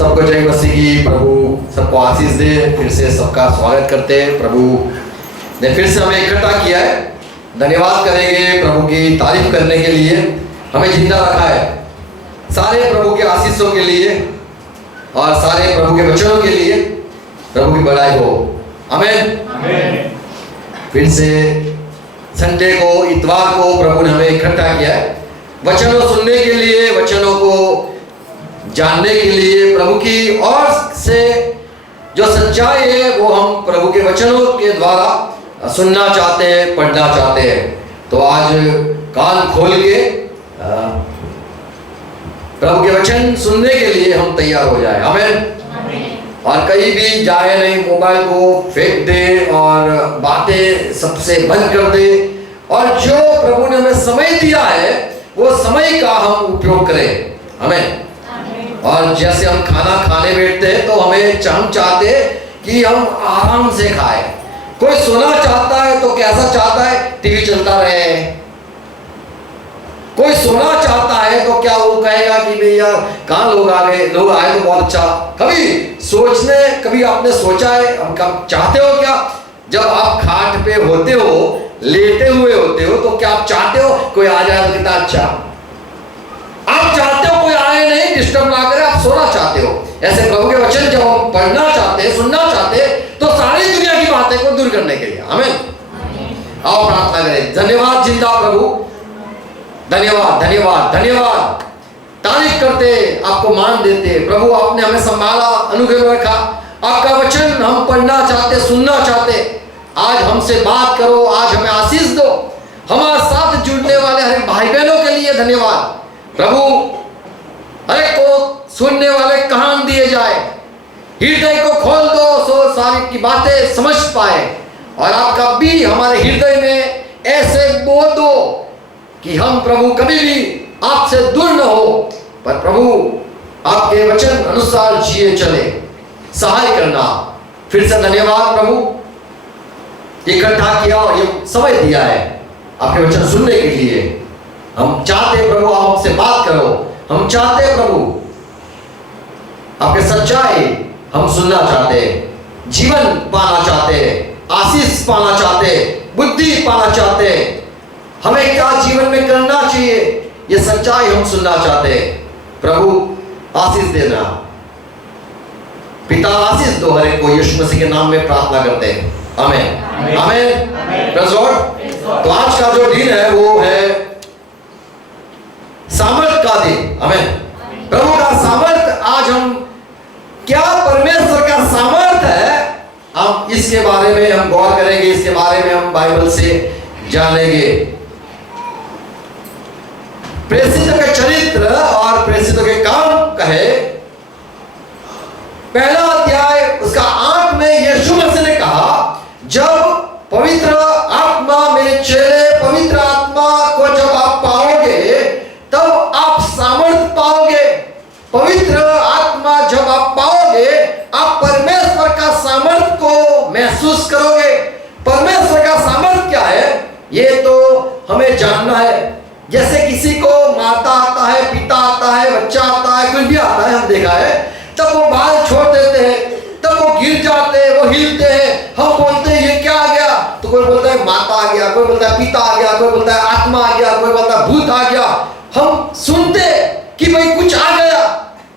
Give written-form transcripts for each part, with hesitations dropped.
सबको जय मसीह की। प्रभु सबको आशीष दे। फिर से सबका स्वागत करते हैं। प्रभु ने फिर से हमें इकट्ठा किया है। धन्यवाद करेंगे प्रभु की तारीफ करने के लिए। हमें जिंदा रखा है सारे प्रभु के आशीषों के लिए और सारे प्रभु के वचनों के लिए। प्रभु की बड़ाई हो। आमीन। फिर से संडे को, इतवार को प्रभु ने हमें इकट्ठा किया है वचनों सुनने के लिए, वचनों को जानने के लिए। प्रभु की ओर से जो सच्चाई है वो हम प्रभु के वचनों के द्वारा सुनना चाहते हैं, पढ़ना चाहते हैं। तो आज कान खोल के प्रभु के वचन सुनने के लिए हम तैयार हो जाए। आमीन। और कहीं भी जाए नहीं, मोबाइल को फेंक दे और बातें सबसे बंद कर दे। और जो प्रभु ने हमें समय दिया है वो समय का हम उपयोग करें। आमीन। और जैसे हम खाना खाने बैठते हैं तो हम चाहते हैं कि हम आराम से खाएं। कोई सोना चाहता है तो कैसा चाहता है? टीवी चलता रहे। कोई सोना चाहता है तो क्या वो कहेगा कि भैया कहाँ लोग आ गए, लोग आए तो बहुत अच्छा। कभी आपने सोचा है, हम कब चाहते हो क्या? जब आप खाट पे होते हो, लेटे हुए होते हो, तो क्या आप चाहते हो कोई आ जाए तो कितना अच्छा? आप चाहते हो कोई आए नहीं, डिस्टर्ब ना करे, आप सोना चाहते हो। ऐसे प्रभु के वचन जब हम पढ़ना चाहते हैं, सुनना चाहते हैं, तो सारी दुनिया की बातें को दूर करने के लिए। आमीन। आओ प्रार्थना करें। धन्यवाद जिंदा प्रभु, धन्यवाद धन्यवाद धन्यवाद। तारीफ करते, आपको मान देते। प्रभु आपने हमें संभाला, अनुग्रह रखा। आपका वचन हम पढ़ना चाहते, सुनना चाहते। आज हमसे बात करो, आज हमें आशीष दो। हमारे साथ जुड़ने वाले हर भाई बहनों के लिए धन्यवाद प्रभु। हर एक को सुनने वाले कान दिए जाए, हृदय को खोल दो सो सारी की बातें समझ पाए। और आपका भी हमारे हृदय में ऐसे बोल दो कि हम प्रभु कभी भी आपसे दूर न हो, पर प्रभु आपके वचन अनुसार जिए चले। सहाय करना। फिर से धन्यवाद प्रभु, इकट्ठा किया और ये समय दिया है आपके वचन सुनने के लिए। हम चाहते प्रभु आप हमसे बात करो। हम चाहते प्रभु आपके सच्चाई हम सुनना चाहते, जीवन पाना चाहते, आशीष पाना चाहते, बुद्धि पाना चाहते। हमें क्या जीवन में करना चाहिए ये सच्चाई हम सुनना चाहते। प्रभु आशीष देना। पिता आशीष दो हर एक को, यीशु मसीह के नाम में प्रार्थना करते हैं। आमीन आमीन। Praise Lord. तो आज का जो दिन है वो है सामर्थ का दिन। आमीन। प्रभु का सामर्थ। आज हम क्या परमेश्वर का सामर्थ है, हम इसके बारे में हम गौर करेंगे। इसके बारे में हम बाइबल से जानेंगे। प्रेषितों के चरित्र और प्रेषितों के काम कहे पहला अध्याय उसका 8 में यीशु मसीह ने कहा, जब पवित्र आत्मा, मेरे चेले, पवित्र आत्मा को जब आप पाओगे तब आप सामर्थ पाओगे। पवित्र आत्मा जब आप पाओगे, आप परमेश्वर का सामर्थ को महसूस करोगे। परमेश्वर का सामर्थ क्या है ये तो हमें जानना है। जैसे किसी को माता आता है, पिता आता है, बच्चा आता है, कुछ भी आता है, हम देखा है, तब वो बाल छोड़ देते हैं, तब वो गिर जाते हैं, वो हिलते हैं। हम बोलते हैं ये क्या आ गया? तो कोई बोलता है माता आ गया, कोई बोलता है पिता आ गया, कोई बोलता है आत्मा आ गया, कोई बोलता है भूत आ गया। हम सुनते कि भाई कुछ आ गया।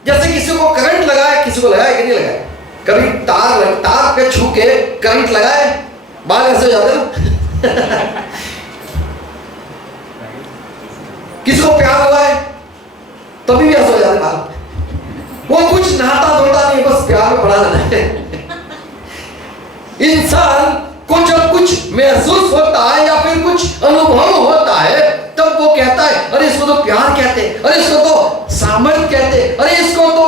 जैसे किसी को करंट लगाए, किसी को लगाए कि नहीं लगाए? कभी तार पे छू के करंट लगाए, बाल ऐसे हो जाते हैं। किसी को प्यार लगाए तभी भी ऐसे हो जाते बाल। वो कुछ नहाता धोता नहीं, बस प्यार में पड़ा रहता है। इंसान को जब कुछ महसूस होता है या फिर कुछ अनुभव होता है तब वो कहता है अरे इसको तो प्यार कहते, अरे इसको तो सामर्थ कहते, अरे इसको तो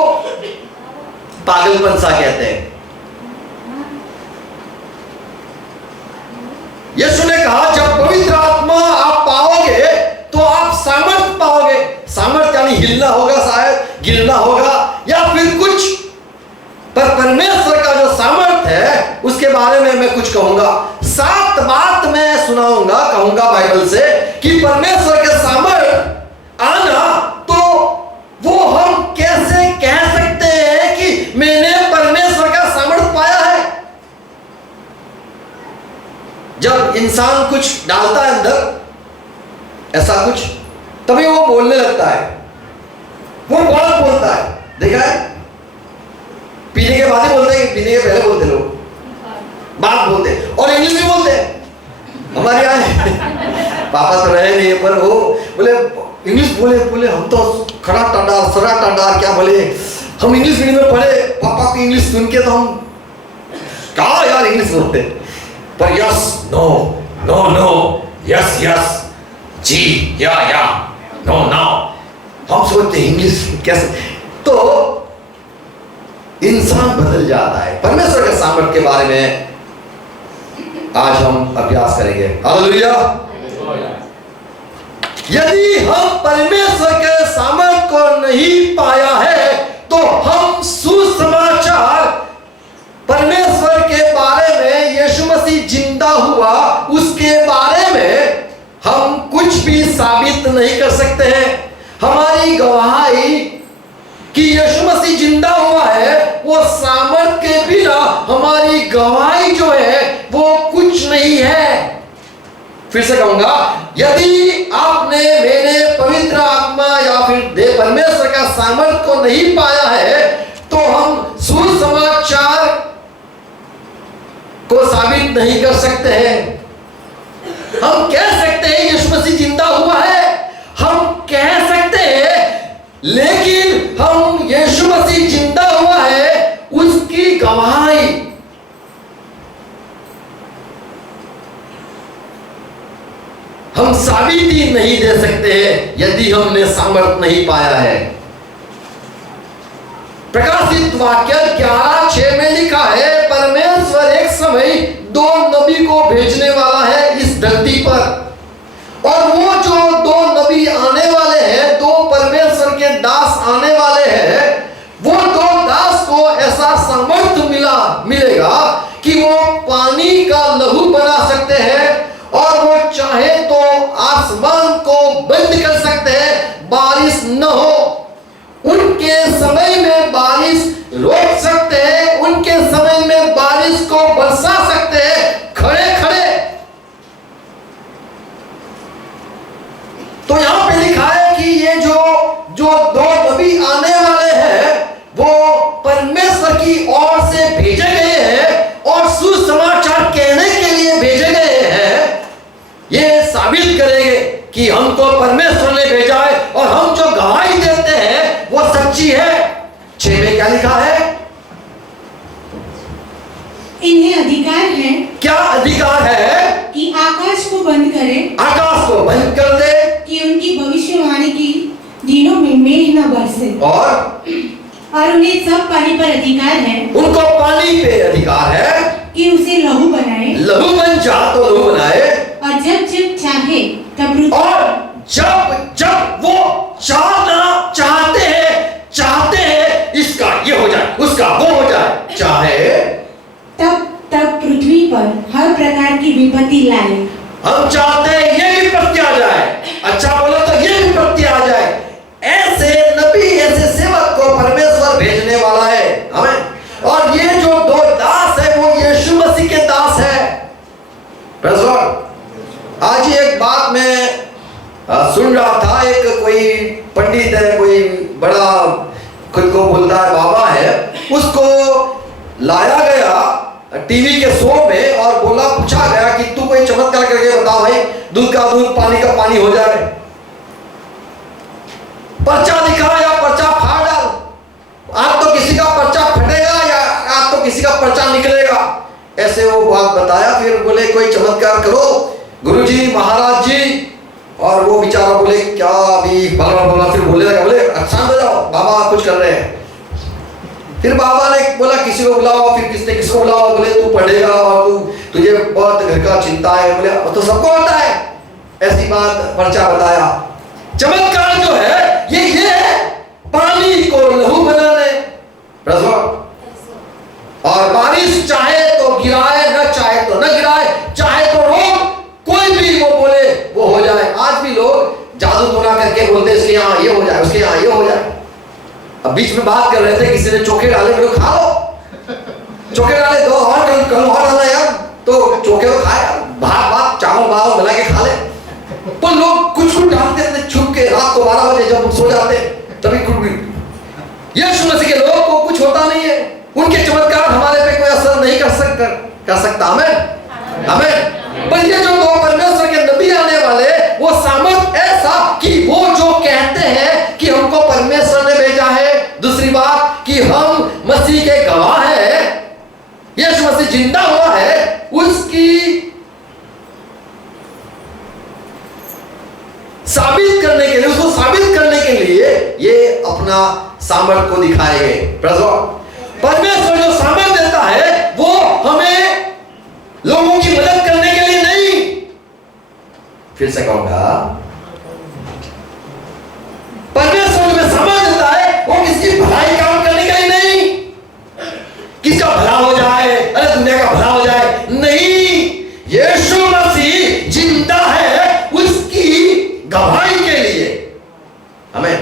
पागलपन सा कहते हैं। यीशु ने कहा जब पवित्र आत्मा आप पाओगे तो आप सामर्थ पाओगे। सामर्थ यानी हिलना होगा, शायद गिरना होगा या फिर कुछ, पर परमेश्वर का जो सामर्थ है उसके बारे में मैं कुछ कहूंगा। 7 बात मैं सुनाऊंगा, कहूंगा बाइबल से कि परमेश्वर के सामर्थ आना तो वो हम कैसे कह सकते हैं कि इंसान कुछ डालता है अंदर, ऐसा कुछ, तभी वो बोलने लगता है, वो बहुत बोलता है। देखा है, पीने के बाद ही बोलते हैं, पीने के पहले बोलते लोग, बात बोलते, और इंग्लिश भी बोलते हैं। हमारे यहाँ पापा तो रहे नहीं, पर वो बोले इंग्लिश बोले हम तो खड़ा टंडार सरा टंडार क्या बोले, हम इंग्लिश मीडियम में पढ़े, पापा की इंग्लिश सुन के तो हम कहा यार इंग्लिश बोलते, पर yes no no no, yes yes, जी या नो नो, हम सोचते इंग्लिश कैसे। तो इंसान बदल जाता है। परमेश्वर के सामर्थ्य के बारे में आज हम अभ्यास करेंगे। हालेलुया। यदि हम परमेश्वर के सामर्थ्य को नहीं पाया है तो हम सुसमाचार परमेश्वर के बारे में, यीशु मसीह जिंदा हुआ उसके बारे में हम कुछ भी साबित नहीं कर सकते हैं। हमारी गवाही कि यीशु मसीह जिंदा हुआ है, वो सामर्थ्य के बिना हमारी गवाही जो है वो कुछ नहीं है। फिर से कहूंगा, यदि आपने मेरे पवित्र आत्मा या फिर परमेश्वर का सामर्थ्य को नहीं पाया है तो हम सुसमाचार को साबित नहीं कर सकते हैं। हम कह सकते हैं यीशु मसीह जिंदा हुआ है, हम कह सकते हैं, लेकिन हम यीशु मसीह जिंदा हुआ है उसकी गवाही हम साबित ही नहीं दे सकते हैं यदि हमने सामर्थ्य नहीं पाया है। प्रकाशित वाक्य 11:6 में लिखा है, परमेश्वर एक समय 2 नबी को भेजने वाला है इस धरती पर, और वो जो 2 नबी आने वाले हैं, 2 परमेश्वर के दास आने वाले हैं, वो 2 दास को ऐसा सामर्थ्य मिलेगा कि वो पानी का लहू बना सकते हैं, और वो चाहे तो आसमान को बंद कर सकते हैं, बारिश न हो। उनके समय में बारिश रोक सकते हैं, उनके समय में बारिश को बरसा सकते हैं खड़े खड़े। तो यहां पे लिखा है कि ये जो 2 नबी आने वाले हैं वो परमेश्वर की ओर से भेजे गए हैं और सुसमाचार कहने के लिए भेजे गए हैं। ये साबित करेंगे कि हमको परमेश्वर ने भेजा है और हम जो गवाही देते हैं वो सच्ची है। 6 में क्या लिखा है? इन्हें अधिकार है। क्या अधिकार है? कि आकाश को बंद करे, आकाश को बंद कर दे, कि उनकी भविष्यवाणी की दिनों में मेघ न बरसे, और उन्हें सब पानी पर अधिकार है। उनको पानी पे अधिकार है कि उसे लहू बनाए, लहू बन जा तो लहू बनाए, और जब जब चाहे तब और जब वो चाहते हैं इसका ये हो जाए, उसका वो हो जाए, चाहे तब पृथ्वी पर हर प्रकार की विपत्ति लाए। हम चाहते हैं ये विपत्ति आ जाए, अच्छा बोलो तो ये विपत्ति आ जाए। ऐसे नबी, ऐसे सेवक को परमेश्वर भेजने वाला है हमें। और ये जो 2 दास है वो यीशु मसीह के दास है। आज एक बात मैं सुन रहा था, एक कोई पंडित है, कोई बड़ा खुद को बोलता है बाबा है, उसको लाया गया टीवी के शो में और पूछा गया कि तू कोई चमत्कार करके बता भाई, दूध का दूध पानी का पानी हो जाए। पर्चा दिखा या पर्चा फाड़ डाल, आज तो किसी का पर्चा फटेगा या आज तो किसी का पर्चा निकलेगा, ऐसे वो बात बताया। फिर बोले कोई चमत्कार करो गुरुजी, महाराज जी, और वो बेचारा बोले क्या अभी बोला, फिर बोले लगा, बोले शांत हो जाओ बाबा कुछ कर रहे हैं। फिर बाबा ने बोला किसी को बुलाओ, फिर किसने किसको बुलाओ, बोले तू पढ़ेगा और तुझे बहुत घर का चिंता है, बोले तो सबको होता है, ऐसी बात पर्चा बताया। चमत्कार जो है ये है पानी को लहू बनाने, और बारिश चाहे तो गिराए, न चाहे तो न गिराए, चाहे तो रोक, कोई भी वो बोले वो हो जाए। आज भी लोग जादू टोना करके बोलते इसके यहाँ ये हो जाए, उसके यहाँ ये हो जाए। अब बीच में बात कर रहे थे, किसी ने चोखे डाले, बोले खा लो, चोखे डाले 2 और कल और डाला यार, तो चोखे तो खाए, बात होता नहीं है, उनके चमत्कार हमारे पे कोई असर नहीं कर सकता। हमें पर ये जो दो परमेश्वर के नबी आने वाले, वो सामर्थ ऐसा कि वो जो कहते हैं कि हमको परमेश्वर ने भेजा है, दूसरी बात कि हम मसीह के गवाह हैं, यीशु मसीह जिंदा हुआ है, उसकी साबित करने के लिए, उसको साबित करने के लिए ये अपना सामर्थ को दिखाएंगे। परमेश्वर जो सामर्थ देता है वो हमें लोगों की मदद करने के लिए नहीं, फिर से कहूंगा, परमेश्वर जो सामर्थ देता है वो किसी भलाई काम करने के लिए नहीं, किसका भला हो जाए, अरे दुनिया का भला हो जाए, नहीं, यीशु मसीह जिंदा है उसकी गवाही के लिए। हमें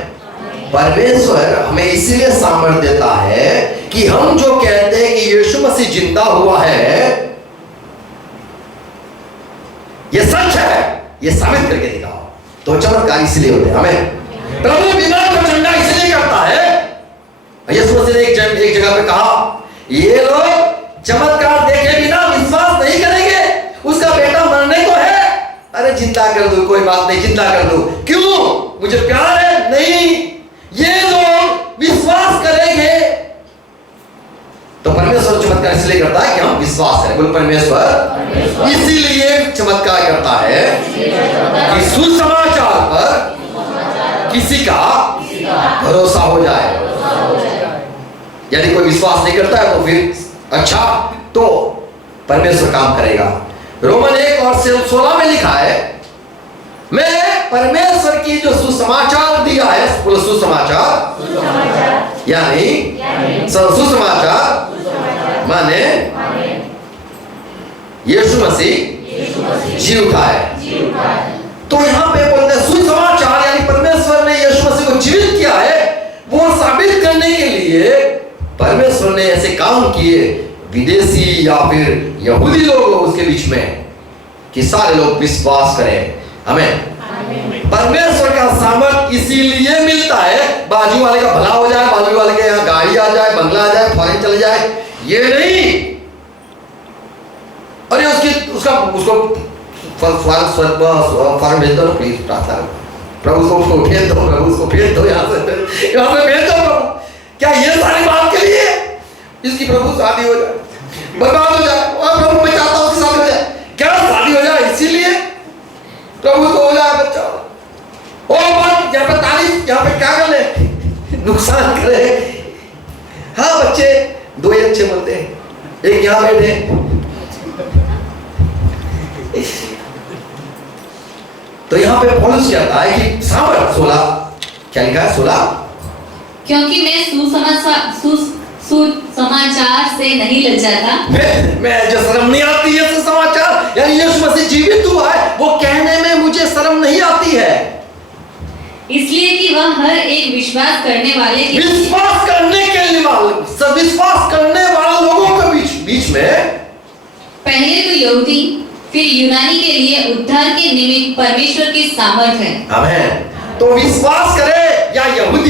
परमेश्वर हमें इसीलिए सामर्थ देता है कि हम जो कहते हैं कि यीशु मसीह जिंदा हुआ है, ये सच है, ये साबित करके दिखाओ। तो चमत्कार इसलिए होते हैं। हमें प्रभु बीमार को चंगा इसलिए करता है। यीशु मसीह ने एक जगह पे कहा, ये लोग चमत्कार देखे बिना विश्वास नहीं करेंगे, उसका बेटा मरने को है, अरे जिंदा कर दो, कोई बात नहीं, जिंदा कर दो, क्यों, मुझे प्यार है, नहीं, ये लोग विश्वास करेंगे। तो परमेश्वर चमत्कार इसलिए करता है कि हम विश्वास करें। बोल, परमेश्वर इसीलिए चमत्कार करता है कि सुसमाचार पर किसी का भरोसा हो जाए। यदि कोई विश्वास नहीं करता है तो फिर अच्छा, तो परमेश्वर काम करेगा। रोमन 1 और 16 में लिखा है, मैं परमेश्वर की जो सुसमाचार दिया है, बोलो सुसमाचार, यानी सुसमाचार माने यीशु मसीह जी उठा है। तो यहां पे बोलते हैं सुसमाचार, यानी परमेश्वर ने यीशु मसीह को जीवित किया है। वो साबित करने के लिए परमेश्वर ने ऐसे काम किए, विदेशी या फिर यहूदी लोग उसके बीच में, कि सारे लोग विश्वास करें। हमें परमेश्वर का सामर्थ इसीलिए मिलता है, बाजू वाले का भला हो जाए, बाजू वाले के यहाँ गाड़ी आ जाए, बंगला आ जाए, फॉरेन चले जाए, ये नहीं, अरे उसको फॉरेन भेज दो ना प्लीज, प्रभु उसको भेज दो, प्रभु उसको भेज दो, यहाँ से भेज दो प्रभु। क्या ये सारी बात के लिए इसकी प्रभु शादी हो जाए, बर्बाद हो जाए, और प्रभु मैं चाहता हूँ उसकी शादी हो जाए, क्या शादी हो जाए, इसीलिए प्रभु को हो जाए बच्चा, और बात यहाँ पे तारीफ, यहाँ पे क्या कर ले, नुकसान करे। हाँ बच्चे दो ही अच्छे बनते हैं, एक यहाँ बैठे, तो यहाँ पे पौलुस कहता है कि सामर्थ 16 क्या लिखा है 16, क्योंकि मैं सुसमाचार से नहीं लज्जाता, मैं जो शर्म नहीं आती है सुसमाचार, यानी यीशु मसीह जीवित हुआ है, वो कहने में मुझे शर्म नहीं आती है, इसलिए कि वह हर एक विश्वास करने वाले के विश्वास करने वाले लोगों के बीच में, पहले तो यहूदी फिर यूनानी के लिए उद्धार के निमित्त परमेश्वर की सामर्थ है। आमेन। तो विश्वास करे या यहूदी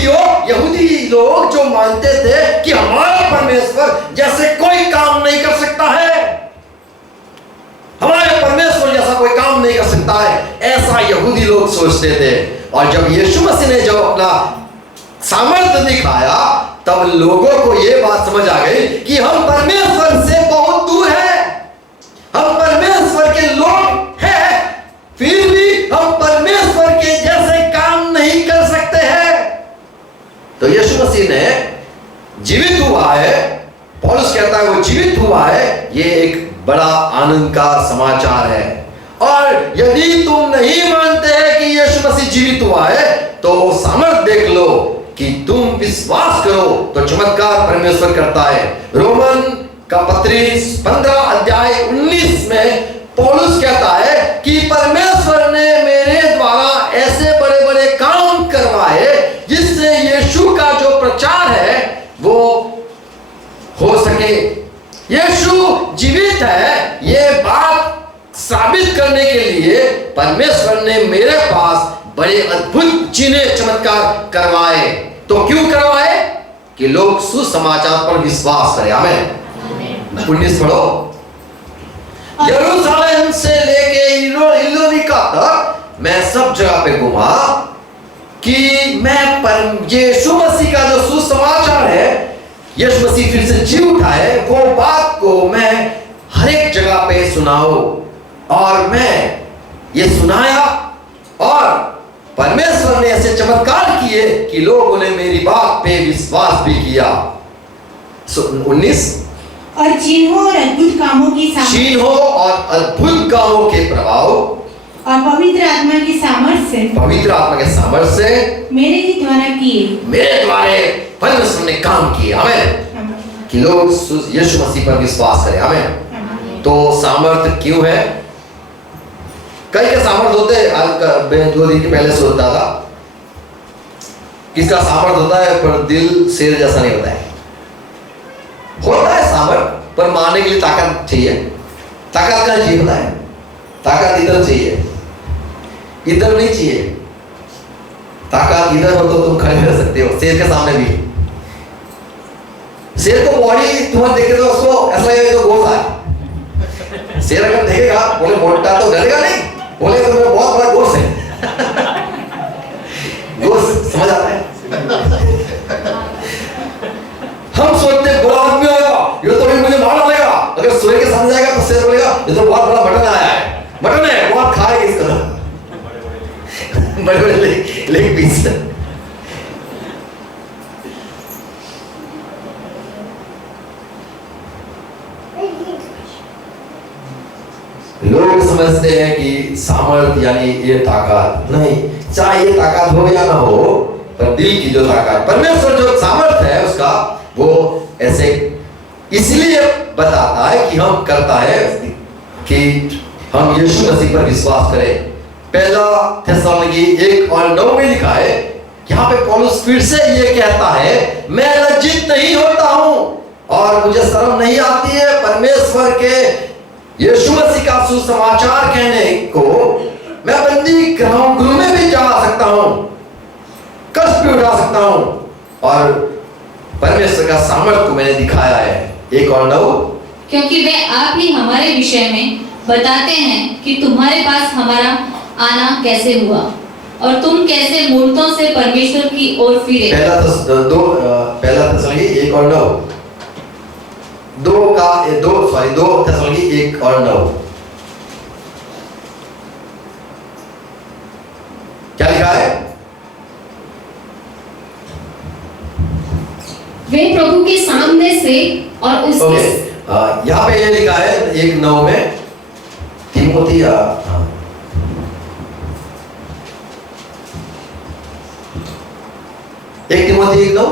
लोग जो मानते थे कि हमारा परमेश्वर जैसे कोई काम नहीं कर सकता है, हमारे परमेश्वर जैसा कोई काम नहीं कर सकता है, ऐसा यहूदी लोग सोचते थे। और जब यीशु मसीह ने जब अपना सामर्थ्य दिखाया, तब लोगों को यह बात समझ आ गई कि हम परमेश्वर से बहुत दूर हैं, हम परमेश्वर के लोग हैं, फिर भी हम परमेश्वर के जैसे काम नहीं कर सकते हैं। तो यीशु मसीह ने जीवित हुआ है, पौलुस कहता है वो जीवित हुआ है, ये एक बड़ा आनंद का समाचार है। और यदि तुम नहीं मानते हैं कि यीशु मसीह जीवित हुआ है, तो सामर्थ देख लो कि तुम विश्वास करो तो चमत्कार परमेश्वर करता है। रोमन का पत्री 15 अध्याय 19 में पौलुस कहता है कि परमेश्वर ने मेरे द्वारा ऐसे बड़े बड़े काम करवाए जिससे यीशु का जो प्रचार है वो हो सके। यीशु जीवित है, ये बात साबित करने के लिए परमेश्वर ने मेरे पास बड़े अद्भुत चिन्ह चमत्कार करवाए। तो क्यों करवाए? कि लोग सुसमाचार पर विश्वास करें। आमीन। 19 पढ़ो। यरूशलेम से लेके इल्लोनिका तक मैं सब जगह पे घूमा कि मैं यीशु मसीह का जो सुसमाचार है, यीशु मसीह फिर से जी उठा है, वो बात को मैं हर एक जगह पे सुनाऊं। और मैं ये सुनाया और परमेश्वर ने ऐसे चमत्कार किए कि लोगों ने मेरी बात पे विश्वास भी किया। 19 और चिन्हों और अद्भुत कामों की चिन्हों और अद्भुत कामों के प्रभाव और पवित्र आत्मा की सामर्थ्य से मेरे ही द्वारा परमेश्वर ने काम किए। हमें कि लोग यीशु मसीह पर विश्वास करें। हमें तो सामर्थ्य क्यों है? कई के सामर्थ्य होते हैं। आज 2 दिन के पहले सोचता था, किसका सामर्थ्य होता है पर दिल शेर जैसा नहीं होता है। होता है सामर्थ्य, पर मारने के लिए ताकत चाहिए। ताकत कहाँ चाहिए पता है? ताकत इधर चाहिए, इधर नहीं चाहिए। ताकत इधर हो तो तुम खड़े रह सकते हो शेर के सामने भी। शेर को बॉडी तुम्हारे देखे तो उसको ऐसा लगेगा जो गोश है। शेर अगर देखेगा बोले मोटा तो डरेगा नहीं, बोले तो मेरा बहुत बड़ा गोश है। गोश समझ आता है। हम सोचते हैं बड़ा आदमी आएगा, ये तो भी मुझे मार लेगा। अगर सूर्य के सामने जाएगा तो शेर बोलेगा ये तो बहुत बड़ा मटन आया है, मटन है, बहुत खाएगा इसको। बड़े बड़े लेग पीस। लोग समझते हैं कि सामर्थ्य यानी ये ताकत नहीं, चाहे ये ताकत हो या ना हो, पर दिल की जो ताकत, परमेश्वर जो सामर्थ्य है उसका, वो ऐसे इसलिए बताता है कि हम करता है कि हम यीशु मसीह पर विश्वास करें। पहला थिस्सलुनीकी 1:9 में लिखा है, यहाँ पे पौलुस फिर से ये कहता है, मैं लज्जित नहीं होता हूं और मुझे शर्म नहीं आती है परमेश्वर के यीशु मसीह का सुसमाचार कहने को। मैं बंदी गृह में भी जा सकता हूं, कष्ट भी उठा सकता हूं, और परमेश्वर का सामर्थ्य को मैंने दिखाया है। 1:9 क्योंकि वे आप ही हमारे विषय में बताते हैं कि तुम्हारे पास हमारा आना कैसे हुआ और तुम कैसे मूर्तों से परमेश्वर की ओर फिरे। पहला थिस्सलुनीकी 1:9 2 थिस्सलुनीकी 1:9 क्या लिखा है? वे प्रभु के सामने से और उसके यहाँ पे ये लिखा है 1:9 में, तीमुथी 1:9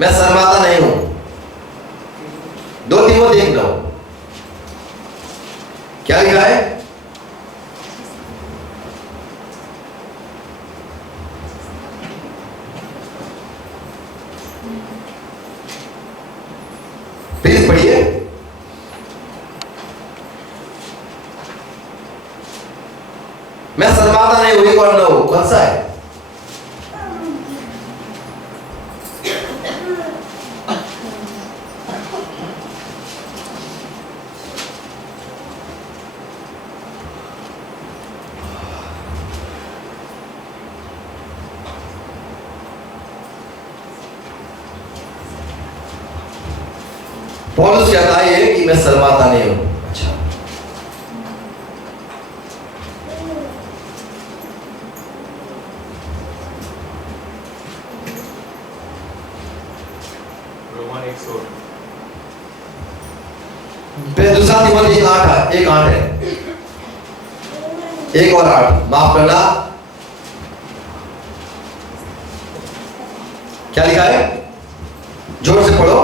मैं शर्माता नहीं हूं। 2 तीमुथी 1:9 क्या लिखा है? प्लीज पढ़िए। मैं शर्माता नहीं हूं 1:9 कौन सा है? पौलुस कहता है कि मैं शर्माता नहीं हूं। अच्छा, फिर दूसरा तीमुथी 1:8 है, 1 और 8 माफ करना। क्या लिखा है? जोर से पढ़ो।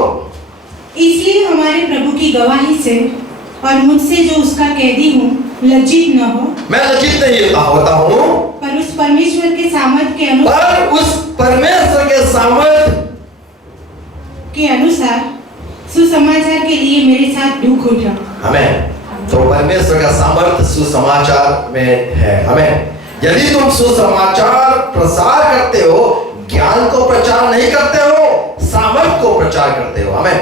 इसलिए हमारे प्रभु की गवाही से और मुझसे जो उसका कैदी हूँ लज्जित न हो। मैं लज्जित नहीं होता हूँ, पर उस परमेश्वर के सामर्थ के अनुसार सुसमाचार के लिए मेरे साथ दुख उठा। हमें तो परमेश्वर का सामर्थ्य सुसमाचार में है। हमें यदि तुम सुसमाचार प्रसार करते हो, ज्ञान को प्रचार नहीं करते हो, सामर्थ को प्रचार करते हो। आमीन।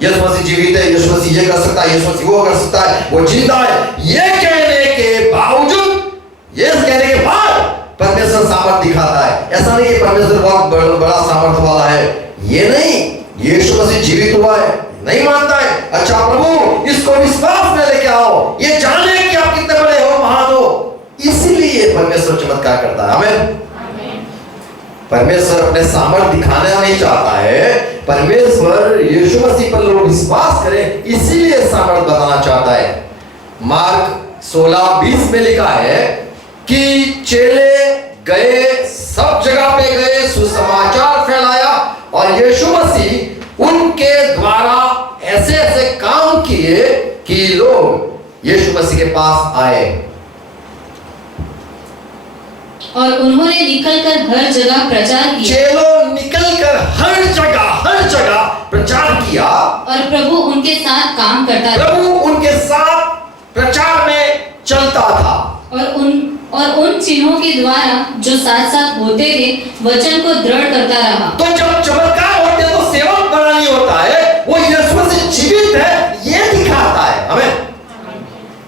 यीशु मसीह जीवित है, यीशु मसीह ये कर सकता है, यीशु मसीह वो कर सकता है, वो जिंदा है, ये कहने के बावजूद, ये कहने के बाद परमेश्वर सामर्थ दिखाता है। ऐसा नहीं कि परमेश्वर बहुत बड़ा सामर्थ वाला है, ये नहीं। यीशु मसीह जीवित हुआ है, नहीं मानता है, अच्छा प्रभु इसको विश्वास में लेके आओ, ये जाने कि आप कितने बड़े हो, महान हो, इसीलिए परमेश्वर चमत्कार करता है। आमीन। परमेश्वर अपने सामर्थ दिखाना नहीं चाहता है, परमेश्वर यीशु मसीह पर लोग विश्वास करें, इसीलिए सामर्थ बताना चाहता है। मार्क 16:20 में लिखा है कि चेले गए, सब जगह पे गए, सुसमाचार फैलाया और यीशु मसीह उनके द्वारा ऐसे ऐसे काम किए कि लोग यीशु मसीह के पास आए। और उन्होंने निकलकर हर जगह प्रचार किया। चेलों निकलकर हर जगह प्रचार किया और प्रभु उनके साथ काम करता था। प्रभु उनके साथ प्रचार में चलता था। और उन चिन्हों के द्वारा जो साथ साथ होते थे, वचन को दृढ़ करता रहा। तो जब चमत्कार होते तो सेवक बड़ा नहीं होता है, वो यीशु मसीह जीवित है ये दिखाता है हमें।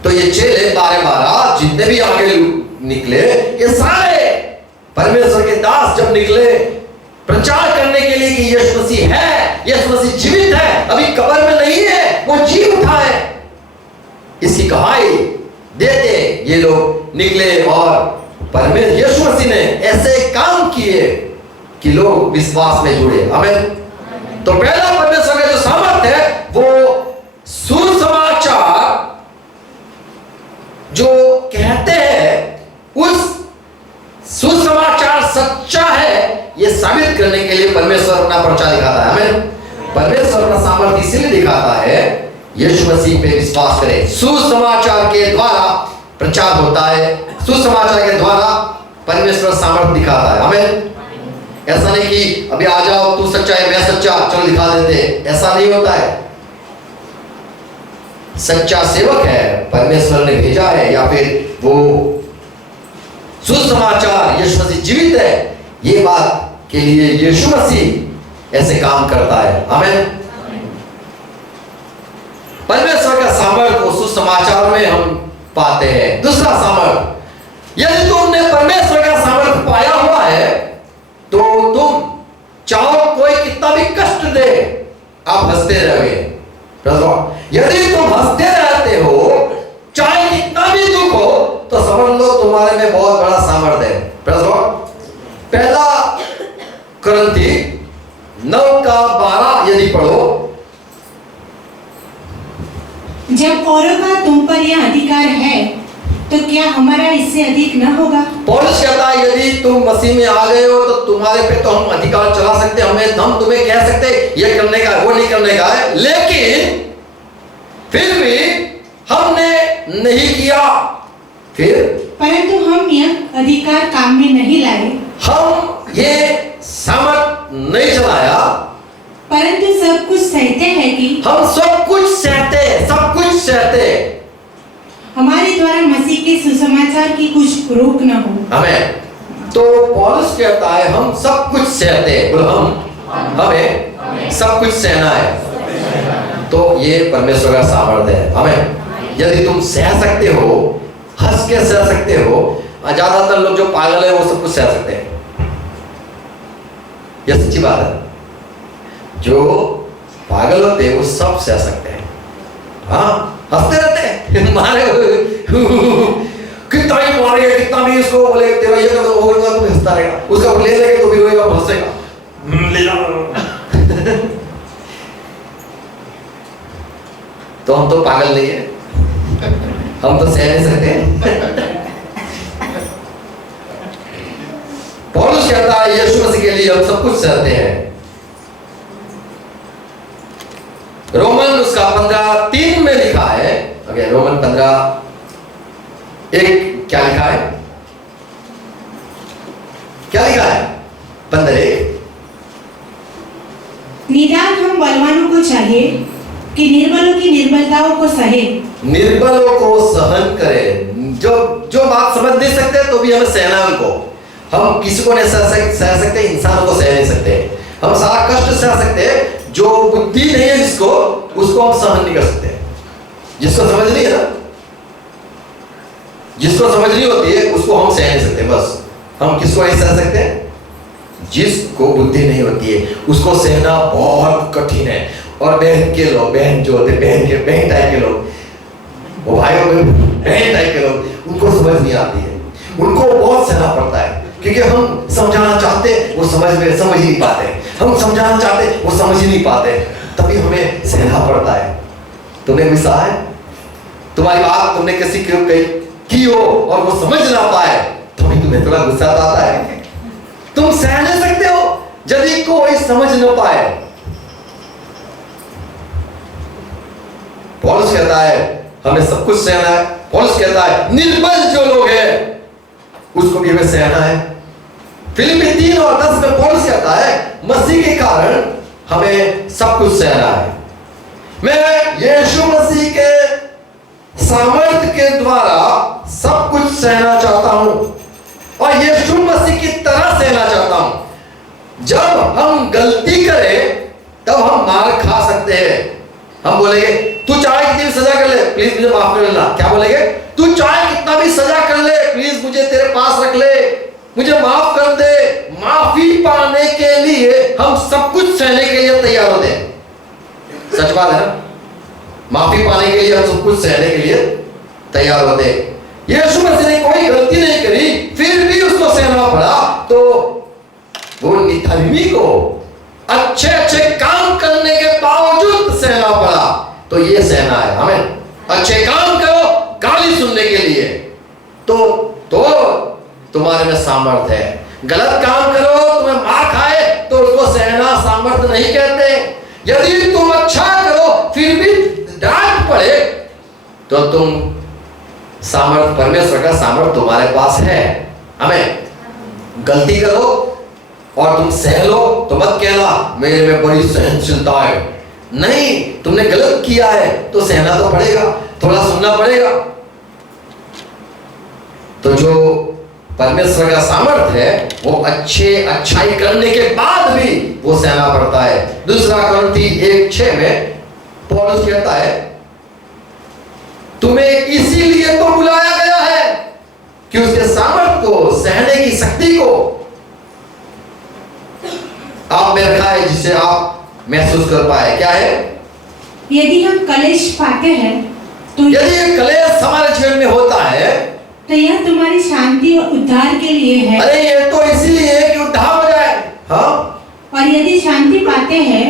तो ये चेले 12 जितने भी आगे निकले, ये सारे परमेश्वर के दास जब निकले प्रचार करने के लिए कि यीशु मसीह है, यीशु मसीह जीवित है, अभी कब्र में नहीं है, वो जी उठा है, इसकी गवाही देते ये लोग निकले। और परमेश्वर यीशु मसीह ने ऐसे काम किए कि लोग विश्वास में जुड़े। आमीन। तो पहला परमेश्वर का जो सामर्थ है वो सुसमाचार जो कहते हैं, उस सुसमाचार सच्चा है ये साबित करने के लिए परमेश्वर अपना प्रचार दिखाता है। आमीन। परमेश्वर अपना सामर्थ इसीलिए दिखाता है, यीशु मसीह पे विश्वास करें। सुसमाचार के द्वारा प्रचार होता है, सुसमाचार के द्वारा परमेश्वर सामर्थ दिखाता है। आमीन। ऐसा नहीं कि अभी आ जाओ, तू सच्चा है मैं सच्चा, चलो दिखा देते, ऐसा नहीं होता है। सच्चा सेवक है, परमेश्वर ने भेजा है, या फिर वो सुसमाचार यीशु मसीह जीवित है ये बात के लिए यीशु मसीह ऐसे काम करता है। आमीन। परमेश्वर का सामर्थ वो सुसमाचार में हम पाते हैं। दूसरा सामर्थ, यदि तुमने परमेश्वर का सामर्थ पाया हुआ है तो तुम चाहो कोई कितना भी कष्ट दे, आप हंसते रहोगे। यदि तुम हंसते रहते हो चाहे कितना भी दुख हो, तो समझ लो तुम्हारे में बहुत बड़ा सामर्थ है। पहला कुरिन्थी 9:12 यदि पढ़ो, जब औरों का तुम पर यह अधिकार है तो क्या हमारा इससे अधिक न होगा। पौलुस कहता है यदि तुम मसीह में आ गए हो तो तुम्हारे पे तो हम अधिकार चला सकते, हम तुम्हें कह सकते ये करने का वो नहीं करने का है, लेकिन फिर भी हमने नहीं किया। फिर परंतु हम यह अधिकार काम में नहीं लाए, हम ये सामर्थ नहीं चलाया, परंतु सब कुछ सहते हैं कि हम सब कुछ सहते हमारे द्वारा मसीह के सुसमाचार की कुछ रोक न हो। हमें तो पौलुस कहता है हम सब कुछ सहते, हमें सब कुछ सहना है। तो ये परमेश्वर का सामर्थ्य है। हमें यदि तुम सह सकते हो, हंस के सह सकते हो, ज्यादातर लोग जो पागल है वो सब कुछ सह सकते हैं, यह सच्ची बात है। जो पागल होते हैं वो सब सह सकते हैं, हाँ हंसते रहते हैं, मारे कितना भी मारेगा, कितना भी इसको बोले तेरा ये कर दो वो करेगा, तो हंसता रहेगा, उसका ले लेके तो भी रोएगा, हंसेगा, ले जाओ। तो हम तो पागल नहीं है, हम तो सह नहीं सकते। पौलुस कहता है यीशु मसीह के लिए हम सब कुछ सहते हैं। रोमन उसका 15:3 में लिखा है, ओके, रोमन 15:1 क्या लिखा है, क्या लिखा है 15:1, निदान हम बलवानों को चाहिए कि निर्बलों की निर्बलताओं को सहे, निर्बलों को सहन करे। जो बात समझ नहीं सकते तो भी हमें सहना है उनको, हम किसी को नहीं सह सकते, इंसानों को सह नहीं सकते। हम सारा कष्ट सह सकते हैं, जो बुद्धि नहीं है जिसको, उसको हम सहन नहीं कर सकते। जिसको समझ नहीं है ना, जिसको समझ नहीं होती है उसको हम सह नहीं सकते। बस हम किसको नहीं सह सकते? जिसको बुद्धि नहीं होती है उसको सहना बहुत कठिन है। और बहन के लोग, बहन जो होते हैं, बहन टाइप के लोग, वो भाई बहन टाइप के लोग, उनको समझ नहीं आती है, उनको बहुत सहना पड़ता है। क्योंकि हम समझाना चाहते वो समझ ही नहीं पाते, हम समझाना चाहते वो समझ ही नहीं पाते, तभी हमें सहना पड़ता है। तुमने भी सहा है? तुम्हारी बात तुमने किसी की हो और वो समझ ना पाए तो भी तुम्हें थोड़ा गुस्सा आता है। तुम सह नहीं सकते हो यदि कोई समझ न पाए। पौलुस कहता है हमें सब कुछ सहना है। पौलुस कहता है निर्बल जो लोग हैं उसको भी हमें सहना है। फिलिप्पी 3 और 10 में पौलुस कहता है मसीह के कारण हमें सब कुछ सहना है। मैं यीशु मसीह के सामर्थ्य के द्वारा सब कुछ सहना चाहता हूं और यीशु मसीह की तरह सहना चाहता हूं। जब हम गलती करें तब हम मार खा सकते हैं। हम बोलेंगे तू चाहे कितनी भी सजा कर ले, प्लीज मुझे माफ कर लेना। क्या बोलेंगे? तू चाहे कितना भी सजा कर ले, प्लीज मुझे तेरे पास रख ले, मुझे माफ कर दे। माफी पाने के लिए हम सब कुछ सहने के लिए तैयार होते हैं। सच बात है ना? माफी पाने के लिए हम सब कुछ सहने के लिए तैयार होते हैं। यीशु मसीह ने कोई गलती नहीं करी फिर भी उसको सहना पड़ा, तो वो निधर्मी को अच्छे अच्छे काम करने के बावजूद सहना पड़ा। तो ये सहना है हमें। अच्छे काम करो गाली सुनने के लिए तो तुम्हारे में सामर्थ्य है। गलत काम करो तुम्हें मार खाए तो उसको सहना सामर्थ्य नहीं कहते। यदि तुम अच्छा करो फिर भी डांट पड़े तो तुम सामर्थ्य, परमेश्वर का सामर्थ्य तुम्हारे पास है। हमें गलती करो और तुम सह लो तो मत कहना मेरे में बड़ी सहनशीलता है। नहीं, तुमने गलत किया है तो सहना तो पड़ेगा, थोड़ा सुनना पड़ेगा। तो जो परमेश्वर का सामर्थ्य है वो अच्छाई करने के बाद भी वो सहना पड़ता है। दूसरा कोरिन्थी 1:6 में पौलुस कहता है तुम्हें इसीलिए तो बुलाया गया है कि उसके सामर्थ्य को, सहने की शक्ति को आप में रखा है, जिसे आप महसूस कर पाए। क्या है? यदि हम कलेश पाते हैं तो यदि कलेश हमारे जीवन में होता है तो यह तुम्हारी शांति और उद्धार के लिए है। अरे ये तो इसीलिए कि उद्धार हो जाए। हाँ, और यदि शांति पाते हैं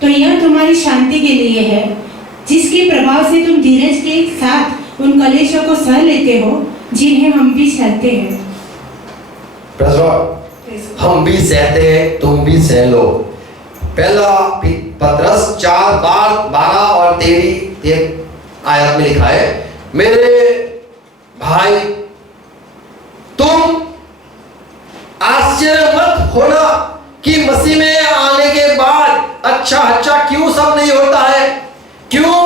तो यह तुम्हारी शांति के लिए है, जिसके प्रभाव से तुम धीरज के साथ उन कलेशों को सह लेते हो जिन्हें हम भी सहते हैं। हम भी सहते हैं, तुम भी सह लो। पहला पतरस 4:12 और 13 आयत में लिखा है मेरे भाई तुम आश्चर्य मत होना कि मसीह में आने के बाद अच्छा क्यों सब नहीं होता है, क्यों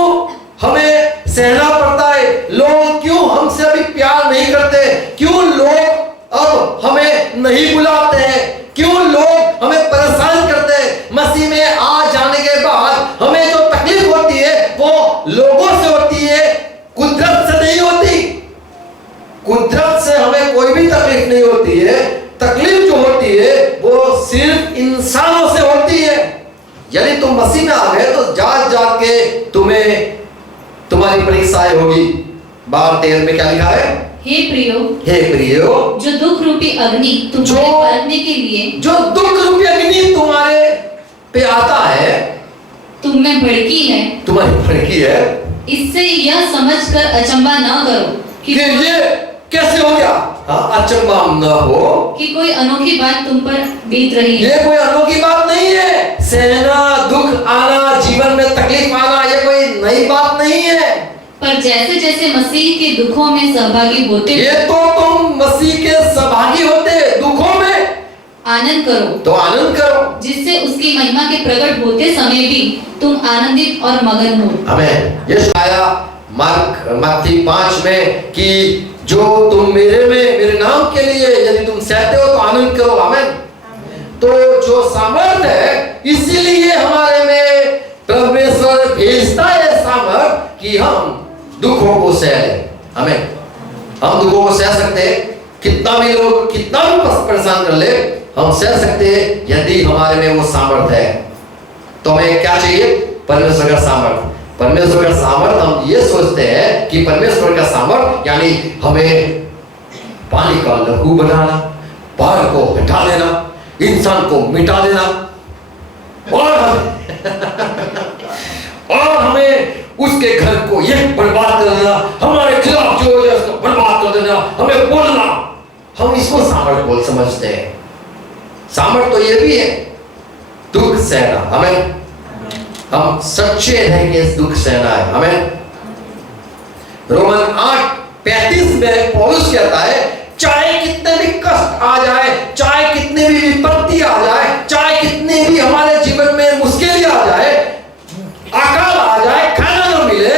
हमें सहना पड़ता है, लोग क्यों हमसे अभी प्यार नहीं करते, क्यों लोग अब हमें नहीं बुलाते हैं, क्यों लोग हमें परेशान करते हैं। मसीह में आ जाने के बाद हमें जो तकलीफ होती है वो लोगों से होती है, कुदरत से नहीं होती। कुदरत से हमें कोई भी तकलीफ नहीं होती है। तकलीफ जो होती है वो सिर्फ इंसानों से होती है। यदि तुम मसीह में आ गए तो जात के तुम्हारी परीक्षाएं होगी। 12:13 में क्या लिखा है? हे प्रियो जो दुख रूपी अग्नि तुम्हारे परखने के लिए, जो दुख रूपी अग्नि तुम्हारे पे आता है, तुम में भड़की है, तुम्हारी भड़की है, इससे यह समझकर अचंभा न करो कि ये कैसे हो गया। हाँ, अचंभा न हो कि कोई अनोखी बात तुम पर बीत रही है। ये कोई अनोखी बात नहीं है। सहना, दुख आना, जीवन में तकलीफ आना ये कोई नई बात नहीं है। पर जैसे जैसे मसीह के दुखों में सहभागी होते, ये तो तुम मसीह के सहभागी होते दुखों में आनंद करो, तो आनंद करो, जिससे उसकी महिमा के प्रकट होते समय भी तुम आनंदित और मगन हो। हमें ये आया मत्ती 5 में कि जो तुम मेरे नाम के लिए यदि तुम सहते हो तो आनंद करो, आमेन। तो जो सामर्थ है, इसीलिए हमारे में परमेश्वर भेजता है सामर्थ कि हम दुखों को सह लें, आमेन। हम दुखों को सह सकते हैं, कितना भी लोग कितना भी परेशान कर ले, हम सह सकते हैं यदि हमारे में वो सामर्थ है। तो हमें क्या चाहिए? परमेश्वर का सामर्थ। परमेश्वर का सामर्थ, हम ये सोचते हैं कि परमेश्वर का सामर्थ यानी हमें पानी का लहू बनाना, पहाड़ को हटा देना, इंसान को मिटा देना, और हमें उसके घर को ये बर्बाद कर देना, हमारे खिलाफ जो है उसको बर्बाद कर देना, हमें बोलना। हम इसको सामर्थ बोल समझते हैं। सामर्थ तो ये भी है दुख सहना, हमें हम सच्चे हैं कि इस दुख सहना है, हमें। रोमन 8:35 में पौलुस कहता है, चाहे कितने भी कष्ट आ जाए, चाहे कितने भी विपत्ति आ जाए, चाहे कितने भी हमारे जीवन में मुश्किल आ जाए, अकाल आ जाए, खाना ना मिले,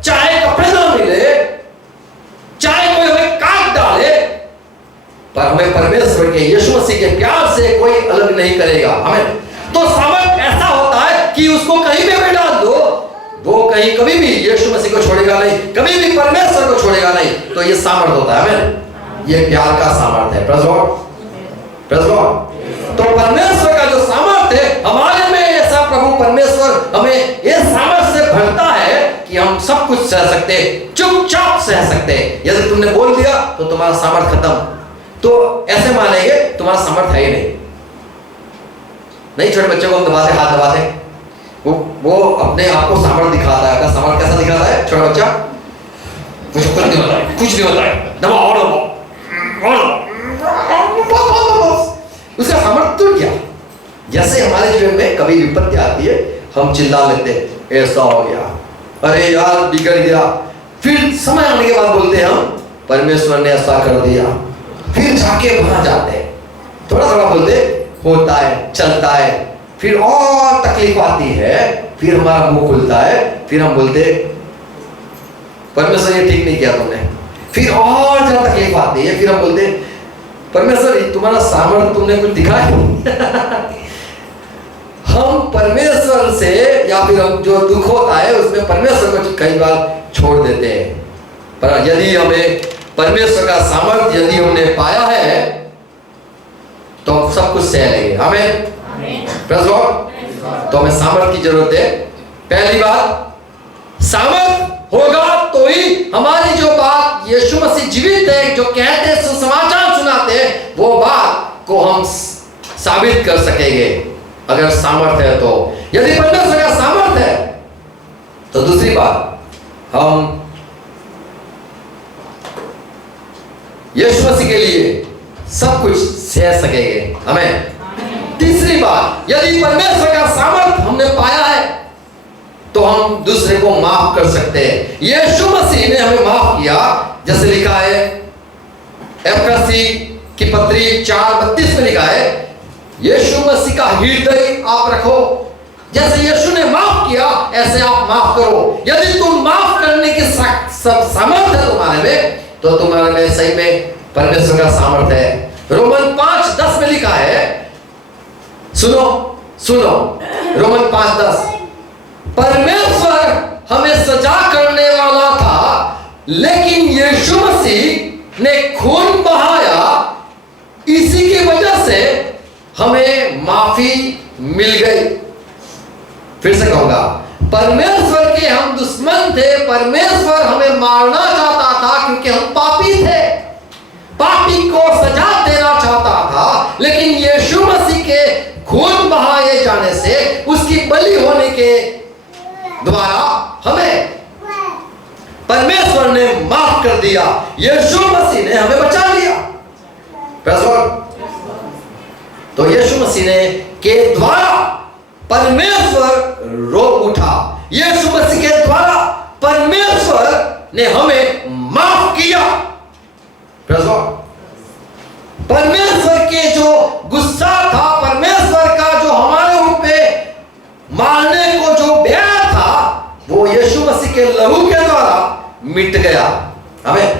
चाहे कपड़े ना मिले, चाहे कोई हमें काट डाले, पर हमें परमेश्वर के यीशु मसीह के प्यार से कोई अलग नहीं करेगा, हमें। तो सामर्थ ऐसा होता है कि उसको कहीं पे भी डाल दो, वो कहीं कभी भी यीशु मसीह को छोड़ेगा नहीं, कभी भी परमेश्वर को छोड़ेगा नहीं। तो ये सामर्थ होता है, हमें। ये प्यार का सामर्थ है, प्रेज़ गॉड, प्रेज़ गॉड। तो परमेश्वर का जो सामर्थ है हमारे में, ऐसा प्रभु परमेश्वर हमें ये सामर्थ से भरता है कि हम सब कुछ सह सकते हैं, चुपचाप सह सकते हैं। यदि तुमने बोल दिया तो तुम्हारा सामर्थ खत्म, तो ऐसे मानेंगे तुम्हारा सामर्थ है ही नहीं। छोटे बच्चों को हम दबाते, हाथ दबाते, वो अपने आप को सामर्थ दिखाता है। अपना सामर्थ कैसा दिखाता है छोटा बच्चा? कुछ नहीं होता है, कुछ नहीं होता है, दबाओ और दबाओ, उसका सामर्थ टूट गया। जैसे हमारे जीवन में कभी विपत्ति आती है, हम चिल्ला लेते, ऐसा हो गया, अरे यार बिगड़ गया। फिर समय आने के बाद बोलते हैं हम, परमेश्वर ने ऐसा कर दिया। फिर जाके वहां जाते हैं, थोड़ा थोड़ा बोलते, होता है, चलता है, फिर और तकलीफ आती है, फिर हमारा मुंह खुलता है, फिर हम बोलते, परमेश्वर ये ठीक नहीं किया तुमने। फिर और ज्यादा तकलीफ आती है, फिर हम बोलते, परमेश्वर तुम्हारा सामर्थ्य तुमने कुछ दिखाया। हम परमेश्वर से, या फिर हम जो दुख होता है उसमें परमेश्वर को कई बार छोड़ देते हैं। पर यदि हमें परमेश्वर का सामर्थ्य यदि हमने पाया है तो हम सब कुछ सह लेंगे, हमें। Praise God. तो हमें सामर्थ की जरूरत है। पहली बात, सामर्थ होगा तो ही हमारी जो बात यीशु मसीह जीवित है, जो कहते हैं, सुसमाचार सुनाते हैं, वो बात को हम साबित कर सकेंगे अगर सामर्थ है तो। यदि परमेश्वर का सामर्थ है तो दूसरी बात, हम यीशु मसीह के लिए सब कुछ सह सकेंगे, हमें। तीसरी बात, यदि परमेश्वर का सामर्थ हमने पाया है तो हम दूसरे को माफ कर सकते हैं। यीशु मसीह ने हमें माफ किया, जैसे लिखा है एफएससी की पत्री 4:32 में लिखा है, यीशु मसीह का हृदय आप रखो, जैसे यीशु ने माफ किया ऐसे आप माफ करो। यदि तुम माफ करने की सामर्थ है तुम्हारे में, तो तुम्हारे में सही में परमेश्वर का सामर्थ है। रोमन 5:10 में लिखा है, सुनो सुनो, रोमन 5:10, परमेश्वर हमें सजा करने वाला था, लेकिन यीशु मसीह ने खून बहाया, इसी की वजह से हमें माफी मिल गई। फिर से कहूंगा, परमेश्वर के हम दुश्मन थे, परमेश्वर हमें मारना चाहता था क्योंकि हम पापी थे, पापी को सजा देना चाहता था, लेकिन यीशु मसीह के खून बहाए जाने से, उसकी बलि होने के द्वारा हमें परमेश्वर ने माफ कर दिया। यीशु मसीह ने हमें बचा लिया। तो यीशु मसीह ने के द्वारा परमेश्वर रोक उठा, यीशु मसीह के द्वारा परमेश्वर ने हमें माफ किया। परमेश्वर के जो गुस्सा था, परमेश्वर का जो हमारे ऊपर मारने को जो बैर था, वो यीशु मसीह के लहू के द्वारा मिट गया, हमें।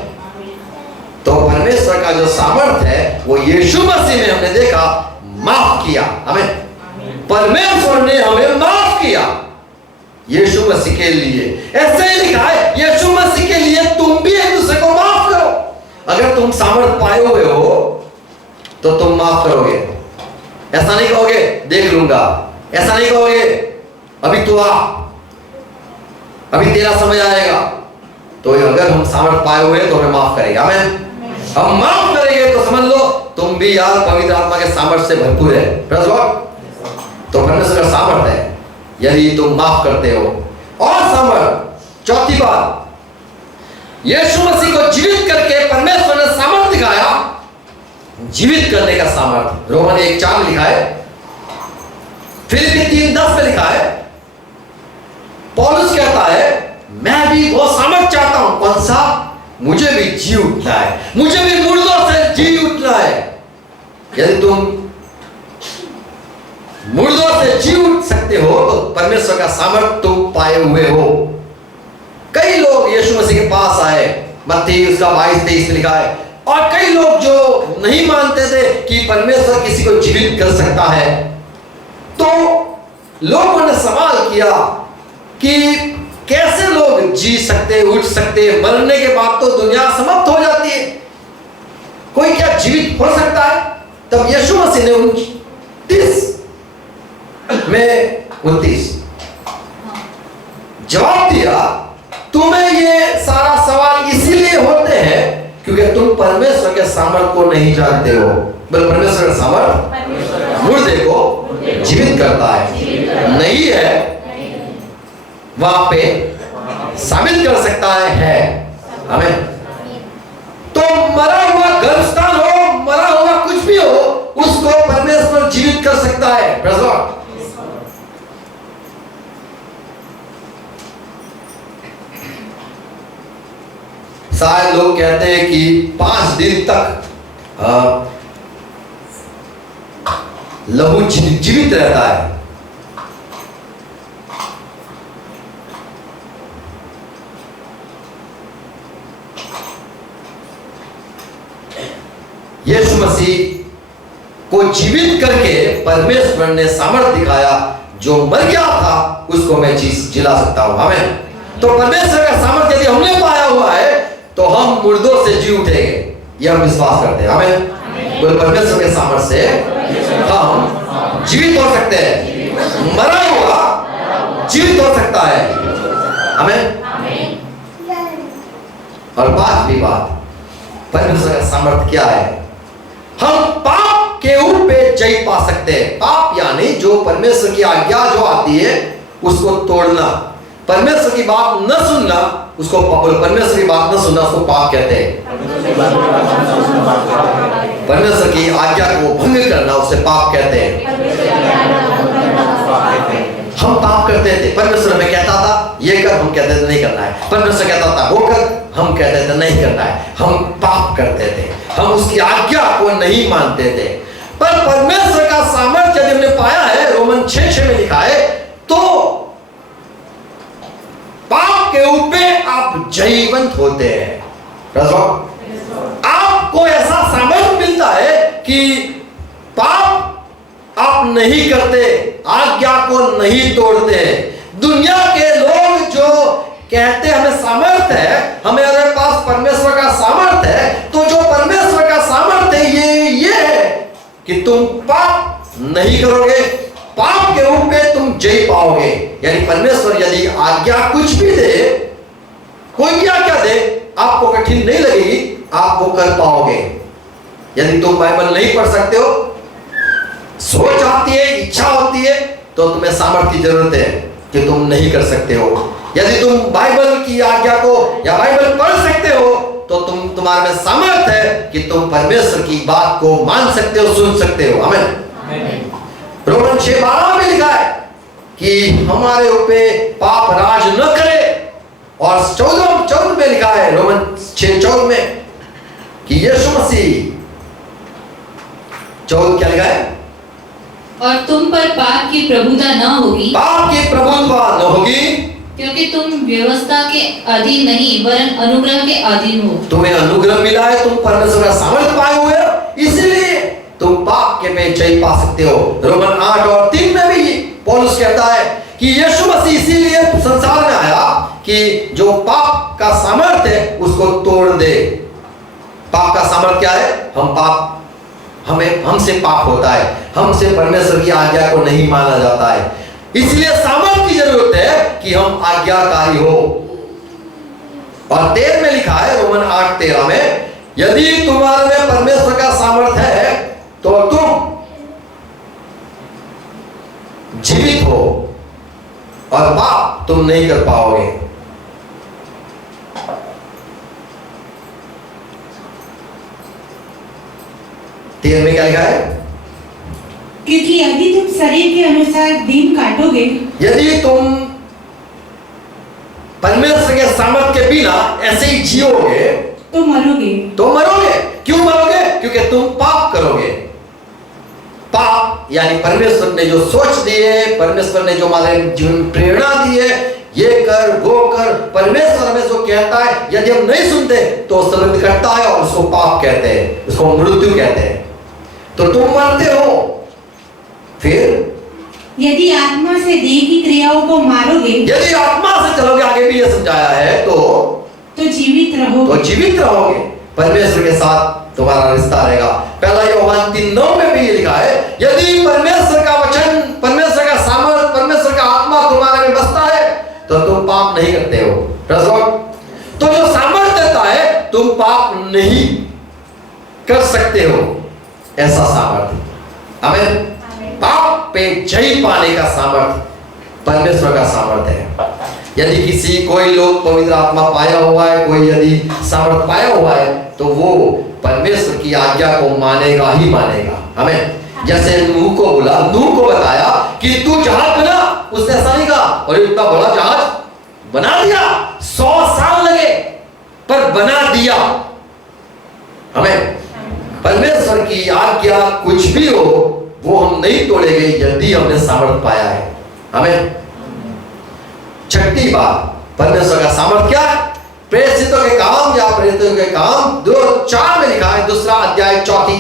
तो परमेश्वर का जो सामर्थ है वो यीशु मसीह में हमने देखा माफ किया। हमें परमेश्वर ने हमें माफ किया यीशु मसीह के लिए। ऐसे ही लिखा है यीशु मसीह के लिए तुम भी एक दूसरे को माफ करो। अगर तुम सामर्थ पाए हुए हो तो तुम माफ करोगे। ऐसा नहीं कहोगे देख लूंगा, ऐसा नहीं कहोगे अभी तो आ, अभी तेरा समय आएगा। तो अगर हम सामर्थ पाए हुए तो हमें माफ करेगा। हमें हम माफ करेंगे तो समझ लो तुम भी यार पवित्र आत्मा के सामर्थ से भरपूर है। तो परमेश्वर का सामर्थ है यदि तुम माफ करते हो। और सामर्थ, चौथी बात, यीशु मसीह को जीवित करके परमेश्वर ने सामर्थ दिखाया, जीवित करने का सामर्थ। रोमन 1:4 में लिखा है, फिलिप्पी 3:10 में लिखा है, पौलुस कहता है मैं भी वो सामर्थ चाहता हूं। कौन सा? मुझे भी जी उठना है, मुझे भी मुर्दों से जी उठना है। यदि तुम मुर्दों से जी उठ सकते हो तो परमेश्वर का सामर्थ तुम पाए हुए हो। कई लोग यीशु मसीह के पास आए, मत्ती उसका 22-23 लिखा है, और कई लोग जो नहीं मानते थे कि परमेश्वर किसी को जीवित कर सकता है, तो लोगों ने सवाल किया कि कैसे लोग जी सकते, उठ सकते, मरने के बाद तो दुनिया समाप्त हो जाती है, कोई क्या जीवित हो सकता है? तब यीशु मसीह ने 29 जवाब दिया, तुम्हें ये सारा सवाल इसीलिए होते हैं क्योंकि तुम परमेश्वर के सामर्थ को नहीं जानते हो। परमेश्वर का सामर्थ मुर्दे को जीवित करता है, नहीं है वहां पे साबित कर सकता है। हमें तो मरा हुआ गर्भस्थान हो, मरा हुआ कुछ भी हो, उसको परमेश्वर जीवित कर सकता है। शायद लोग कहते हैं कि 5 दिन तक लहू जीवित रहता है। यीशु मसीह को जीवित करके परमेश्वर ने सामर्थ दिखाया, जो मर गया था उसको मैं जिला सकता हूं। हमें तो परमेश्वर का सामर्थ यदि हमने पाया हुआ है तो हम मुर्दों से जी उठेंगे, यह हम विश्वास करते हैं। हमें परमेश्वर के सामर्थ से हम जीवित हो सकते हैं, मरा हुआ जीवित हो सकता है। हमें और 5वीं बात, परमेश्वर का सामर्थ क्या है? हम पाप के ऊपर जय पा सकते हैं। पाप यानी जो परमेश्वर की आज्ञा जो आती है उसको तोड़ना, परमेश्वर की बात न सुनना, उसको परमेश्वर की बात न सुनना उसको पाप कहते हैं। परमेश्वर की आज्ञा को भंग करना उसे पाप कहते हैं। हम पाप करते थे, परमेश्वर हमें कहता था ये कर, हम कहते थे नहीं करना है। परमेश्वर कहता था वो कर, हम कहते थे नहीं करना है। हम पाप करते थे, हम उसकी आज्ञा को नहीं मानते थे। पर परमेश्वर का सामर्थ्य यदि हमने पाया है, रोमन 6:6 में लिखा है, तो पाप के ऊपर आप जयवंत होते हैं। आपको ऐसा सामर्थ्य मिलता है कि पाप आप नहीं करते, आज्ञा को नहीं तोड़ते। दुनिया के लोग जो कहते हमें सामर्थ्य है, हमारे पास परमेश्वर का सामर्थ्य है, तो जो परमेश्वर का सामर्थ्य है ये है कि तुम पाप नहीं करोगे, पाप के ऊपर तुम जय पाओगे। यानी परमेश्वर यदि आज्ञा कुछ भी दे, कोई भी आज्ञा दे, आपको कठिन नहीं लगेगी, आप वो कर पाओगे। यदि तुम बाइबल नहीं पढ़ सकते हो, सोच आती है, इच्छा होती है, तो तुम्हें सामर्थ्य की जरूरत है कि तुम नहीं कर सकते हो। यदि तुम बाइबल की आज्ञा को या बाइबल पढ़ सकते हो तो तुम्हारे में सामर्थ्य है कि तुम परमेश्वर की बात को मान सकते हो, सुन सकते हो। आमीन। रोमन 6:12 में लिखा है कि हमारे ऊपर पाप राज न करे, और 14 में लिखा है रोमन 6:14 में कि यीशु मसीह 14 क्या लिखा है? और तुम पर पाप की प्रभुता न होगी, पाप की प्रभुता न होगी, क्योंकि तुम व्यवस्था के अधीन नहीं वरन अनुग्रह के अधीन हो। तुम्हें अनुग्रह मिला है, तुम परमेश्वर का सामर्थ्य पाए हुए हो, इसलिए तुम पाप के पे जय पा सकते हो। रोमन 8 और 3 में भी पौलुस कहता है कि यीशु मसीह इसीलिए संसार में आया कि जो पाप का सामर्थ्य है उसको तोड़ दे। पाप का सामर्थ्य क्या है? हमसे पाप होता है, हमसे परमेश्वर की आज्ञा को नहीं माना जाता है, इसलिए सामर्थ्य की जरूरत है कि हम आज्ञाकारी हो। और 13 में लिखा है, रोमन 8:13 में, यदि तुम्हारे में परमेश्वर का सामर्थ्य है तो तुम जीवित हो और पाप तुम नहीं कर पाओगे। तेरह में क्या लिखा है? क्योंकि यदि तुम शरीर के अनुसार दिन काटोगे, यदि तुम परमेश्वर के सामर्थ्य के बिना ऐसे ही जियोगे तो मरोगे। क्यों मरोगे? क्योंकि तुम पाप करोगे। पाप यानी परमेश्वर ने जो सोच दी है, परमेश्वर ने जो हमारे जीवन में प्रेरणा दी है, ये कर वो कर, परमेश्वर हमें जो कहता है यदि हम नहीं सुनते तो विरुद्ध करता है और उसको पाप कहते हैं, उसको मृत्यु कहते हैं। तो तुम मरते हो। फिर यदि आत्मा से देह की क्रियाओं को मारोगे, यदि आत्मा से चलोगे, आगे भी ये समझाया है, तो जीवित रहोगे, परमेश्वर के साथ तुम्हारा रिश्ता रहेगा। पहला योहान 3:9 में भी ये लिखा है, यदि परमेश्वर का वचन, परमेश्वर का सामर्थ्य, परमेश्वर का आत्मा तुम्हारे में बसता है तो तुम पाप नहीं करते हो। तो जो सामर्थ्य देता है तुम पाप नहीं कर सकते हो, ऐसा सामर्थ्य। हमें पाप पे जय पाने का सामर्थ्य परमेश्वर का सामर्थ्य है। यदि कोई लोग पवित्र आत्मा पाया हुआ है, कोई यदि सामर्थ्य पाया हुआ है, तो वो परमेश्वर की आज्ञा को मानेगा ही मानेगा। हमें जैसे नूह को बोला, नूह को बताया कि तू जहाज बना, उसने ऐसा नहीं कहा और इतना बड़ा जहाज बना दिया, 100 साल लगे पर बना दिया। हमें परमेश्वर की आज्ञा कुछ भी हो वो हम नहीं तोड़ेंगे यदि हमने सामर्थ्य पाया है। हमें छठी बात, परमेश्वर का सामर्थ्य क्या है? प्रेरितों के काम या प्रेरितों के काम 2:4 में लिखा है, 2 अध्याय 4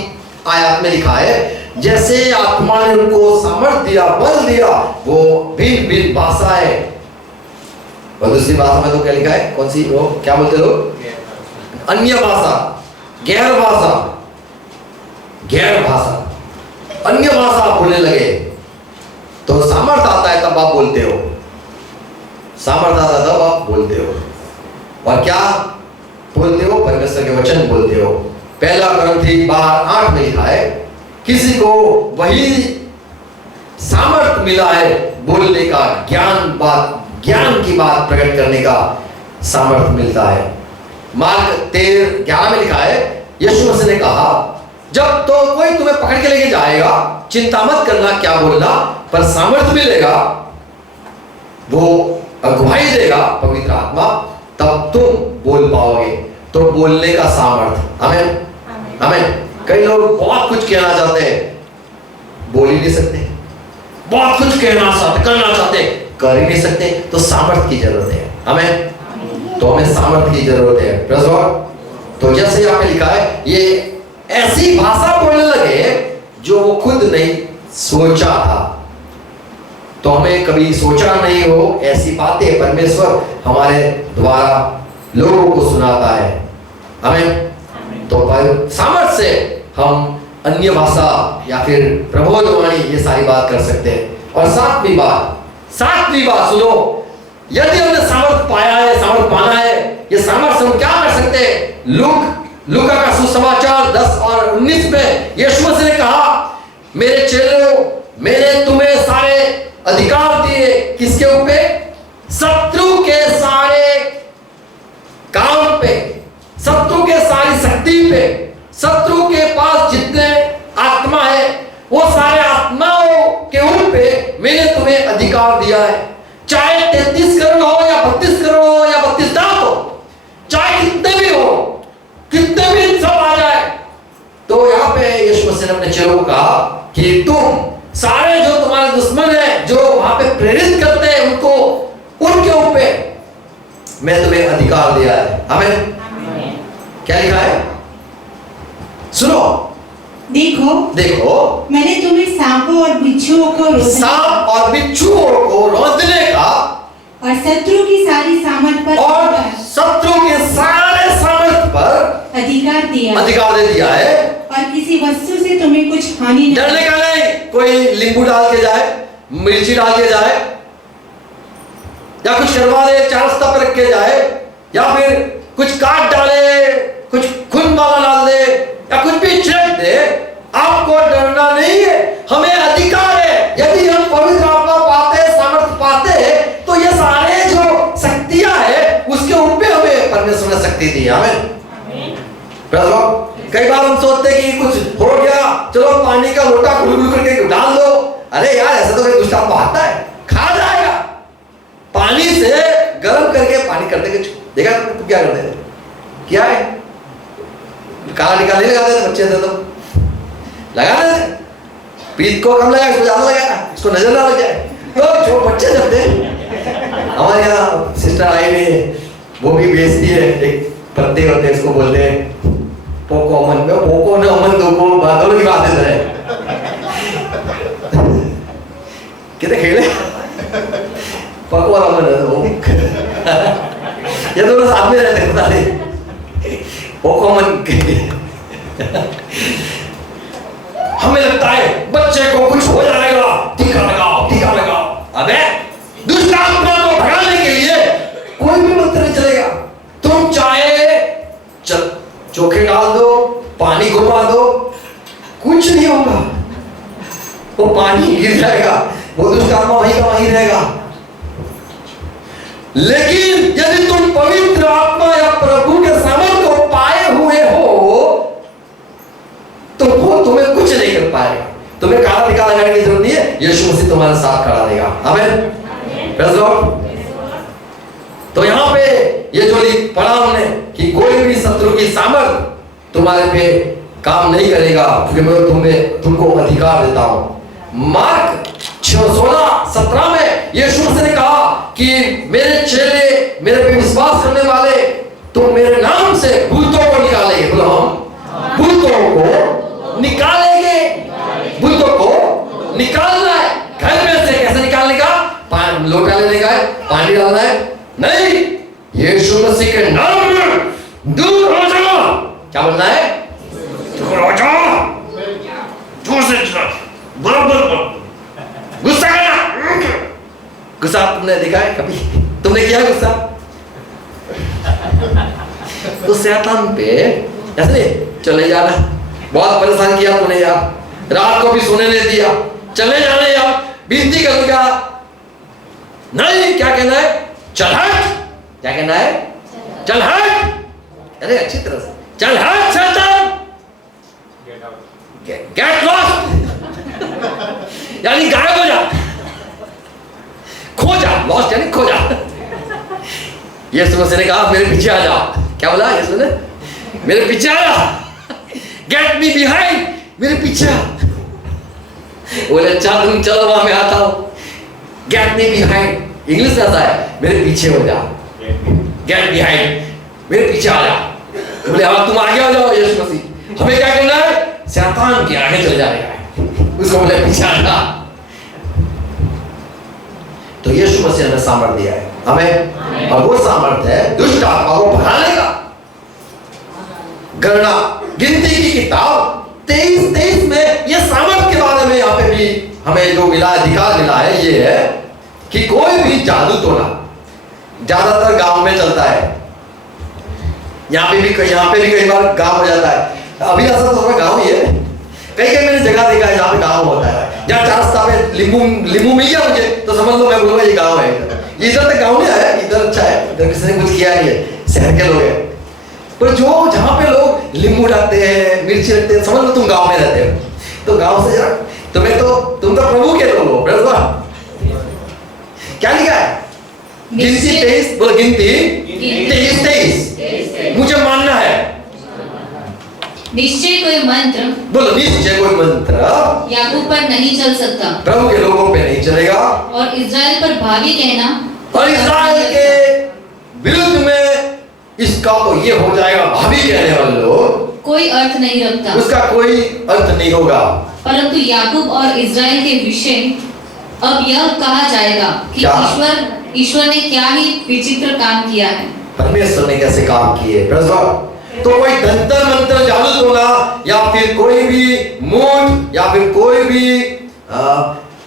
आयत में लिखा है, जैसे आत्मा ने उनको सामर्थ्य दिया, बल दिया, वो भिन्न भिन्न भाषा है। और दूसरी भाषा में तो क्या लिखा है? कौन सी? वो क्या बोलते लोग? अन्य भाषा, गैर भाषा, अन्य भाषा आप बोलने लगे तो सामर्थ्य आता है तब आप बोलते हो, सामर्थ्य आता तब आप बोलते हो। और क्या बोलते हो? परमेश्वर के वचन बोलते हो। पहला कोरिन्थी 12:8 में लिखा है, किसी को वही सामर्थ्य मिला है बोलने का, ज्ञान की बात प्रकट करने का सामर्थ्य मिलता है। मार्क 13:11 में लिखा है, यीशु मसीह ने कहा, जब तो कोई तुम्हें पकड़ के लेके जाएगा, चिंता मत करना क्या बोलना, पर सामर्थ्य मिलेगा, वो अगुवाई देगा पवित्र आत्मा, तब तुम बोल पाओगे। तो बोलने का सामर्थ्य। हमें कई लोग बहुत कुछ कहना चाहते हैं, बोल ही नहीं सकते, बहुत कुछ कहना चाहते, करना चाहते, कर ही नहीं सकते। तो सामर्थ्य की जरूरत है हमें, तो हमें सामर्थ्य की जरूरत है। तो जैसे यहाँ पे लिखा है, ये ऐसी भाषा बोलने लगे जो वो खुद नहीं सोचा था। तो हमें कभी सोचा नहीं हो ऐसी बातें परमेश्वर हमारे द्वारा लोगों को सुनाता है। हमें तो सामर्थ्य से हम अन्य भाषा या फिर प्रबोधवाणी ये सारी बात कर सकते हैं। और सातवीं बात सुनो, यदि हमने सामर्थ्य पाया है, सामर्थ्य पाना है, ये सामर्थ्य हम क्या कर सकते हैं? लूका का सुसमाचार 10 और 19 में यीशु मसीह ने कहा, मेरे चेलों, मैंने तुम्हें सारे अधिकार दिए, किसके ऊपर? शत्रु के सारे काम पे, शत्रु के सारी शक्ति पे, शत्रु के पास जितने आत्मा है वो सारे आत्माओं के ऊपर मैंने तुम्हें अधिकार दिया है। चाहे 33 करोड़ हो या 32 करोड़ हो या 32 लाख हो, चाहे कितने भी हो, कितने भी सब आ जाए। तो यहाँ पे यीशु मसीह ने अपने चेलों को कहा कि तुम सारे जो तुम्हारे दुश्मन है, जो वहां पे प्रेरित करते हैं, उनके ऊपर मैं तुम्हें अधिकार दिया है। हमें क्या लिखा है? सुनो, देखो देखो मैंने तुम्हें सांपों और बिच्छुओं को रोकने सांप और बिच्छुओं को रोकने का और शत्रु की सारी सामर्थ पर और शत्रु के सारे सामर्थ पर अधिकार दिया अधिकार दे दिया है। और किसी वस्तु से तुम्हें कुछ हानि न डरने का नहीं, कोई नींबू डाल के जाए, मिर्ची डाल के जाए, या कुछ करवा दे, चार रास्ता पर रख के जाए, या फिर कुछ काट डाले, कुछ खून वाला डाल दे, या कुछ भी छिड़क दे, आपको डरना नहीं है। हमें अधिकार है, यदि हम पवित्र आत्मा पाते, सामर्थ पाते, तो ये सारे जो शक्तियां है उसके ऊपर हमें परमेश्वर ने शक्ति दी है। हमें कई बार हम सोचते हैं कि कुछ हो गया, चलो पानी का लोटा गुल करके डाल दो। अरे यार, ऐसा तो कोई दुष्ट आत्मा आता है, खा जाएगा। पानी से गर्म करके पानी करते कुछ देखा तुम क्या करते थे? क्या है, काला टीका नहीं लगाते थे बच्चे थे तो लगाते थे। पीत को कम लगा, इसको ज्यादा लगाया, इसको नजर ना लग जाए। तो जो बच्चे जब थे, हमारे यहाँ सिस्टर आई हुई है, वो भी बेचती है, एक पत्ते होते हैं, इसको बोलते हैं पोको अमन में, पोको ने अमन दो को दोनों की बात है। कितने खेले पको और अमन है वो ये दोनों साथ में रहते बता दे पोको अमन। हमें लगता है बच्चे को कुछ हो जाएगा, टीका लगाओ, टीका लगाओ। अबे दुष्ट आत्मा को भगाने के लिए कोई भी मंत्र नहीं चलेगा। तुम चाहे चोखे डाल दो, पानी घुमा दो, कुछ नहीं होगा। वो पानी गिर जाएगा, वो दुष्ट आत्मा वहीं का वहीं रहेगा। लेकिन यदि तुम पवित्र आत्मा या प्रभु के सामर्थ को पाए हुए हो, तो वो तुम्हें कुछ नहीं कर पाएगा। तुम्हें काला टीका लगाने की जरूरत नहीं है, यीशु मसीह तुम्हारे साथ खड़ा रहेगा। आमीन, प्रेज़ लॉर्ड। तो यहाँ पे ये जो पढ़ा हमने कि कोई भी शत्रु की सामर्थ तुम्हारे पे काम नहीं करेगा, क्योंकि मैं तुमको अधिकार देता हूं। मार्क 16:17 में यीशु मसीह ने कहा कि मेरे चेले, मेरे पे विश्वास करने वाले, तुम मेरे नाम से भूतों को निकालेंगे। बोलो, हम भूतों को निकालेंगे। भूतों को निकालना है घर में से। कैसे निकालने का? लोटा लेने का है, पानी डालना है? नहीं, यीशु मसीह के नाम में दूर हो जाओ। क्या बोलना है? दूर हो जाओ। दूर से बराबर गुस्सा करना। गुस्सा तुमने देखा है कभी? तुमने किया गुस्सा? तो शैतान पे ऐसे चले जाना, बहुत परेशान किया तुमने यार, रात को भी सोने नहीं दिया, चले जाने यार, विनती करूंगा। नहीं, क्या कहना है? चल हट। क्या कहना है? चल हट। अरे अच्छी तरह से चल हट शैतान, गेट लॉस्ट यानी गायब हो जा, खो जा। लॉस्ट यानी खो जा। यीशु मसीह ने कहा मेरे पीछे आ जा। क्या बोला यीशु ने? मेरे पीछे आ जा, गेट मी बिहाइंड, मेरे पीछे आ। बोले अच्छा तुम चलो, वहां मैं आता हूं। गेट मी बिहाइंड इंग्लिश में आता है, मेरे पीछे हो जा। गेट बिहाइंड, मेरे पीछे आ जा। बोले हाँ तुम आगे आ जाओ यीशु मसीह। हमें क्या करना है? शैतान के आगे चले जाने का है। उसको बोले पीछे आ जा। तो यीशु मसीह ने सामर्थ दिया है हमें, और वो सामर्थ है दुष्ट आत्मा को भगाने का। गणना गिनती की किताब 23:23 में ये सामर्थ के बारे में यहाँ पे भी हमें जो मिला, अधिकार मिला है, ये है कि कोई भी जादू टोना ज्यादातर गांव में चलता है। यहाँ पे भी कई बार गांव हो जाता है। अभी ऐसा तो गांव ही है, कई मैंने जगह देखा है जहाँ पे गांव होता है। जहाँ चार रास्ता पे लींबू मिल गया मुझे तो समझ लो मैं बोलूँगा ये गांव है। इधर तक गांव नहीं आया, इधर अच्छा है, इधर किसी ने कुछ किया नहीं है, शहर के लोग हैं। पर जो जहाँ पे लोग लींबू डालते हैं, मिर्ची रखते हैं, समझ लो तुम गांव में रहते हो। तो गांव से जरा तुम तो प्रभु के लोग हो। क्या लिखा है? गिनती 23, बोलो गिनती 23। मुझे मानना है। निश्चय कोई मंत्र, बोलो निश्चय कोई मंत्र याकूब पर नहीं चल सकता, प्रभु के लोगों पे नहीं चलेगा। और इज़राइल पर भावी कहना, और इज़राइल के विरुद्ध में इसका तो ये हो जाएगा, भावी कहने वाले लोग कोई अर्थ नहीं रखता, उसका कोई अर्थ नहीं होगा। परंतु याकूब और इज़राइल के विषय अब यह कहा जाएगा कि क्या? ईश्वर ने क्या ही विचित्र काम किया है। परमेश्वर ने कैसे काम किए। तो कोई तंत्र मंत्र जादू टोना या फिर कोई भी मूड या फिर कोई भी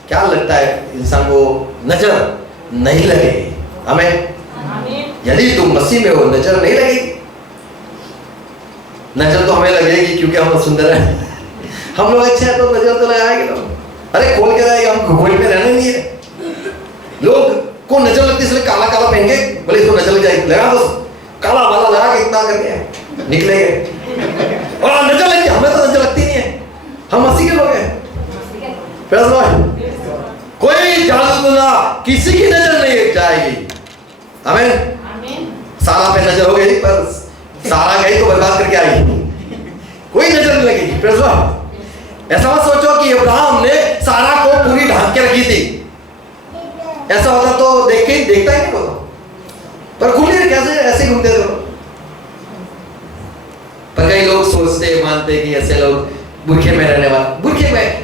क्या लगता है इंसान को नजर नहीं लगेगी। हमें यदि तुम मसीह में हो नजर नहीं लगेगी। नजर तो हमें लगेगी क्योंकि हम सुंदर हैं, हम लोग अच्छे हैं तो नजर तो लगाएंगे तो। अरे खोल के रहेगा, हम खोल में रहना नहीं है। लोग को नजर लगती इसलिए काला काला पहनेंगे, बोले इसको नजर लग जाएगी, लगा दो काला वाला लगा के इतना करके निकलेंगे। और नजर लगती, हमें तो नजर लगती नहीं है, हम मसीह के लोग हैं। कोई जादू टोना किसी की नजर नहीं जाएगी। हमें सारा पे नजर हो गई, पर सारा गई तो बर्बाद करके आएगी, कोई नजर नहीं लगेगी। ऐसा मत सोचो कि अब्राहम ने सारा को पूरी ढांक के रखी थी, ऐसा होता तो देखता ही नहीं होता, पर खुली कैसे ऐसे घूमते थे। पर कई लोग सोचते मानते कि ऐसे लोग बुरखे में रहने वाले, बुरखे में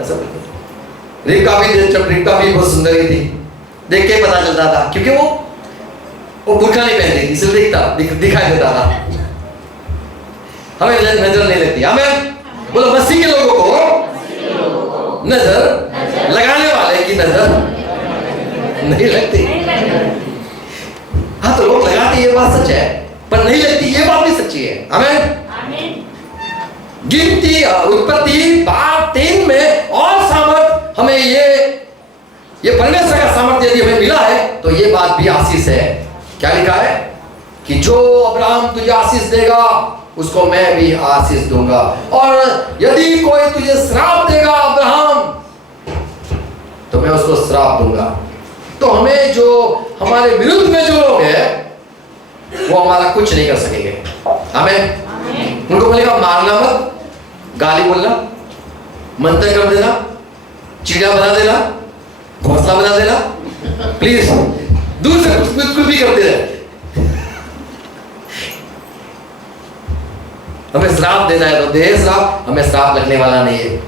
ऐसा रिक्का भी बहुत सुंदर ही थी, देख के पता चलता था क्योंकि वो बुरखा नहीं पहनती थी, इसलिए दिखाई देता था, हमें नजर नहीं लगती। हमें बोलो मसीह के लोगों को नजर लगाने वाले की नजर नहीं लगती। हाँ तो लोग लगाते ये बात सच है, पर नहीं लगती ये बात भी सच्ची है। हमें गिनती उत्पत्ति 3 में और सामर्थ हमें ये परमेश्वर का सामर्थ्य यदि हमें मिला है तो ये बात भी आशीष है। क्या लिखा है कि जो अब्राहम तुझे आशीष देगा उसको मैं भी आशीष दूंगा, और यदि कोई तुझे श्राप देगा अब्राहम तो मैं उसको श्राप दूंगा। तो हमें जो हमारे विरुद्ध में जो लोग हैं वो हमारा कुछ नहीं कर सकेंगे। हमें उनको बोलेगा मारना मत, गाली बोलना, मंत्र कर देना, चिड़िया बना देना, घोंसला बना देना, प्लीज दूर से कुछ भी करते रहे। हमें श्राप देना है तो दे श्राप, हमें श्राप लगने वाला नहीं है।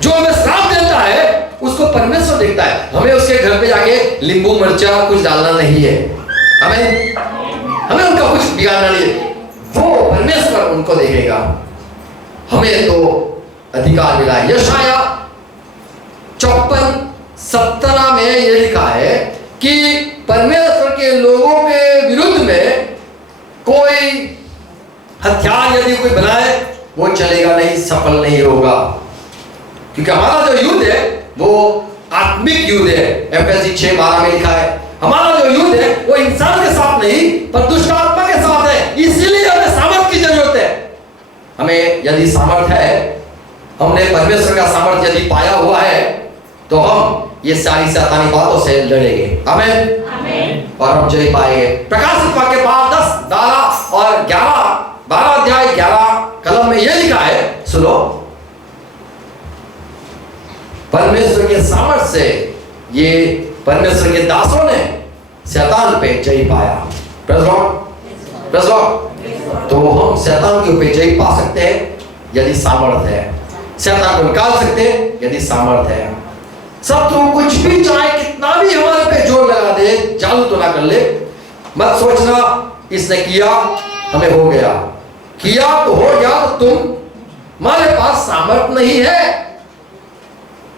जो हमें श्राप देता है उसको परमेश्वर देखता है, हमें उसके घर पे जाके नींबू मिर्चा कुछ डालना नहीं है। हमें उनका कुछ बिगाड़ना नहीं है, वो परमेश्वर उनको देखेगा। हमें तो अधिकार मिला है। यशाया 54:17 में ये लिखा है कि परमेश्वर के लोगों के विरुद्ध में कोई हथियार यदि कोई बनाए वो चलेगा नहीं, सफल नहीं होगा, क्योंकि हमारा जो युद्ध है वो आत्मिक युद्ध है। एफएससी 6:12 में लिखा है हमारा जो युद्ध है वो इंसान के साथ नहीं पर दुष्ट आत्मा के साथ है, इसीलिए हमें सामर्थ की जरूरत है। हमें यदि सामर्थ है, हमने परमेश्वर का सामर्थ यदि पाया हुआ है तो हम ये सारी शैतानी बातों से लड़ेंगे। आमीन। और हम जय पाएंगे। प्रकाशित वाक्य 10 और 12 अध्याय 11 कलम में यह लिखा है, सुनो, परमेश्वर के सामर्थ से ये परमेश्वर के दासों ने शैतान पे जय पाया। Praise Lord. तो हम शैतान के ऊपर जय पा सकते हैं यदि सामर्थ है, शैतान को निकाल सकते हैं यदि सामर्थ है। शत्रु कुछ भी चाहे कितना भी हमारे पे जोर लगा दे, जादू तो ना कर ले, मत सोचना इसने किया हमें हो गया, किया तो हो गया, तो हमारे पास सामर्थ नहीं है।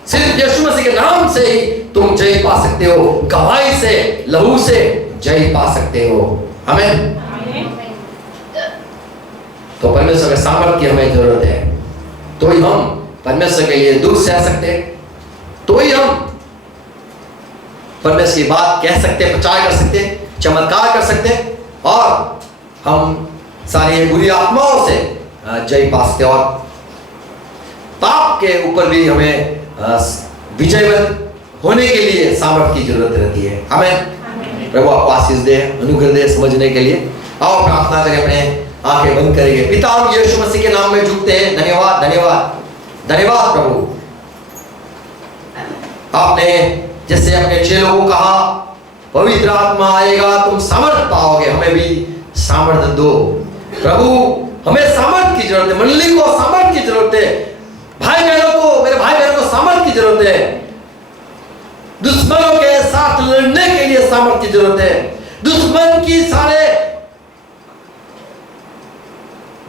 सिर्फ यीशु मसीह के नाम से ही तुम जय पा सकते हो, गवाही से, लहू से जय पा सकते हो। आमीन। तो परमेश्वर के सामर्थ की हमें जरूरत है, तो ही हम परमेश्वर के लिए दुख सह सकते हैं, तो ही हम परमेश्वर की बात कह सकते, प्रचार कर सकते, चमत्कार कर सकते, और हम सारी बुरी आत्माओं से जय पा सकते, और पाप के ऊपर भी हमें विजयवंत होने के लिए सामर्थ की जरूरत रहती है। हमें प्रभु आपको आशीष दे, अनुग्रह दे समझने के लिए। आओ प्रार्थना करें, अपने आंखें बंद करेंगे। पिता हम यीशु मसीह के नाम में झुकते हैं। धन्यवाद धन्यवाद धन्यवाद प्रभु, आपने जैसे अपने चेलों को कहा पवित्र आत्मा आएगा तुम सामर्थ पाओगे, हमें भी सामर्थ दो प्रभु, हमें सामर्थ की की जरूरत है, मंडली को सामर्थ की जरूरत है, भाई बहनों को, मेरे भाई बहनों को सामर्थ की जरूरत है, दुश्मनों के साथ लड़ने के लिए सामर्थ की जरूरत है, दुश्मन की सारे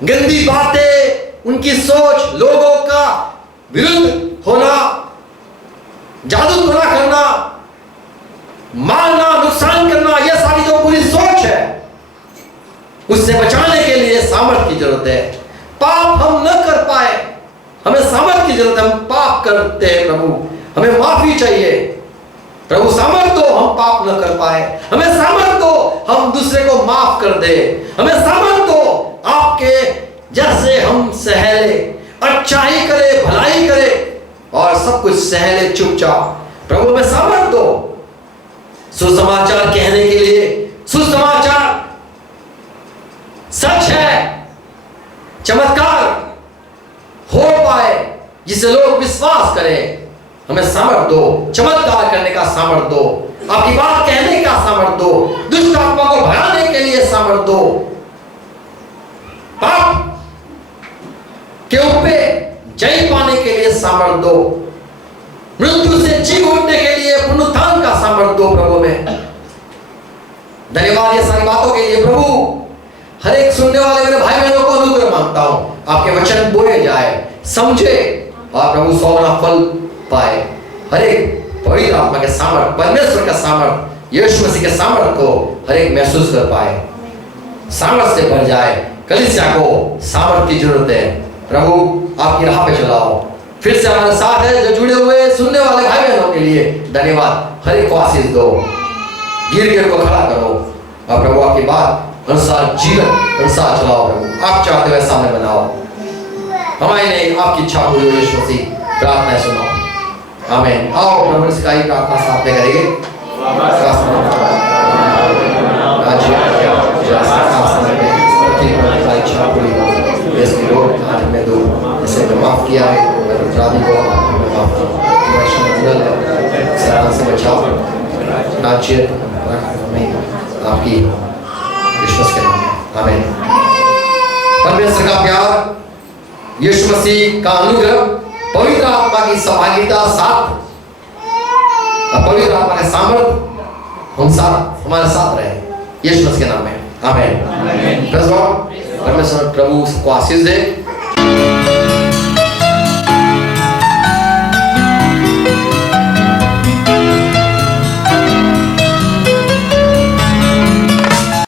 गंदी बातें, उनकी सोच, लोगों का विरुद्ध होना, जादू टोना करना, मारना, नुकसान करना, यह सारी जो पूरी सोच है, उससे बचाने के लिए सामर्थ की जरूरत है। पाप हम न कर पाए, हमें सामर्थ की जरूरत है। हम पाप करते हैं प्रभु, हमें माफी चाहिए प्रभु। सामर्थ दो हम पाप न कर पाए, हमें सामर्थ दो हम दूसरे को माफ कर दे, हमें सामर्थ दो आपके जैसे हम सहले, अच्छाई करे, भलाई करे और सब कुछ सहले चुपचाप। प्रभु हमें सामर्थ दो सुसमाचार कहने के लिए। सुसमाचार सच है, चमत्कार हो पाए जिसे लोग विश्वास करें। हमें सामर्थ दो, चमत्कार करने का सामर्थ दो, आपकी बात कहने का सामर्थ दो, दुष्ट आत्मा को भगाने के लिए सामर्थ दो, पाप के ऊपर जय पाने के लिए सामर्थ दो, मृत्यु से जी उठने के लिए पुनरुत्थान का सामर्थ दो प्रभु में। धन्यवाद ये सारी बातों के लिए प्रभु। हर एक सुनने वाले मेरे भाई बहनों को अनुग्रह मांगता हूं, आपके वचन बोले जाए, समझे और प्रभु 100 गुना फल पाए। हर एक पवित्र आत्मा के सामर्थ, परमेश्वर का सामर्थ, यीशु मसीह के सामर्थ को हर एक महसूस कर पाए, सामर्थ से भर जाए। कलीसिया को सामर्थ की जरूरत है प्रभु, आपकी राह पे चलाओ। फिर से हमारे साथ है जो जुड़े हुए सुनने वाले भाई बहनों के लिए धन्यवाद। हर एक को आशीष दो, गिर को खड़ा करो और प्रभु आपकी बात अनुसार जीवन अनुसार चलाओ प्रभु। आप चाहते हुए सामने बनाओ, हमारी नहीं आपकी इच्छा पूरी हो। यीशु मसीह प्रार्थना सुनो, आमीन। आओ प्रभु इसका ही प्रार्थना साथ में करेंगे। इच्छा पूरी हो, इसकी रोक आज में दो, इसे माफ किया है, अपराधी को माफ से बचाओ, राज्य हमें आपकी विश्वास के नाम में, आमीन। परमेश्वर का प्यार, यीशु मसीह का अनुग्रह, पवित्र आत्मा की सहभागिता साथ, पवित्र आत्मा के सामर्थ हम साथ हमारे साथ रहे, यीशु मसीह के नाम में, आमीन। परमेश्वर प्रभु को आशीष दे।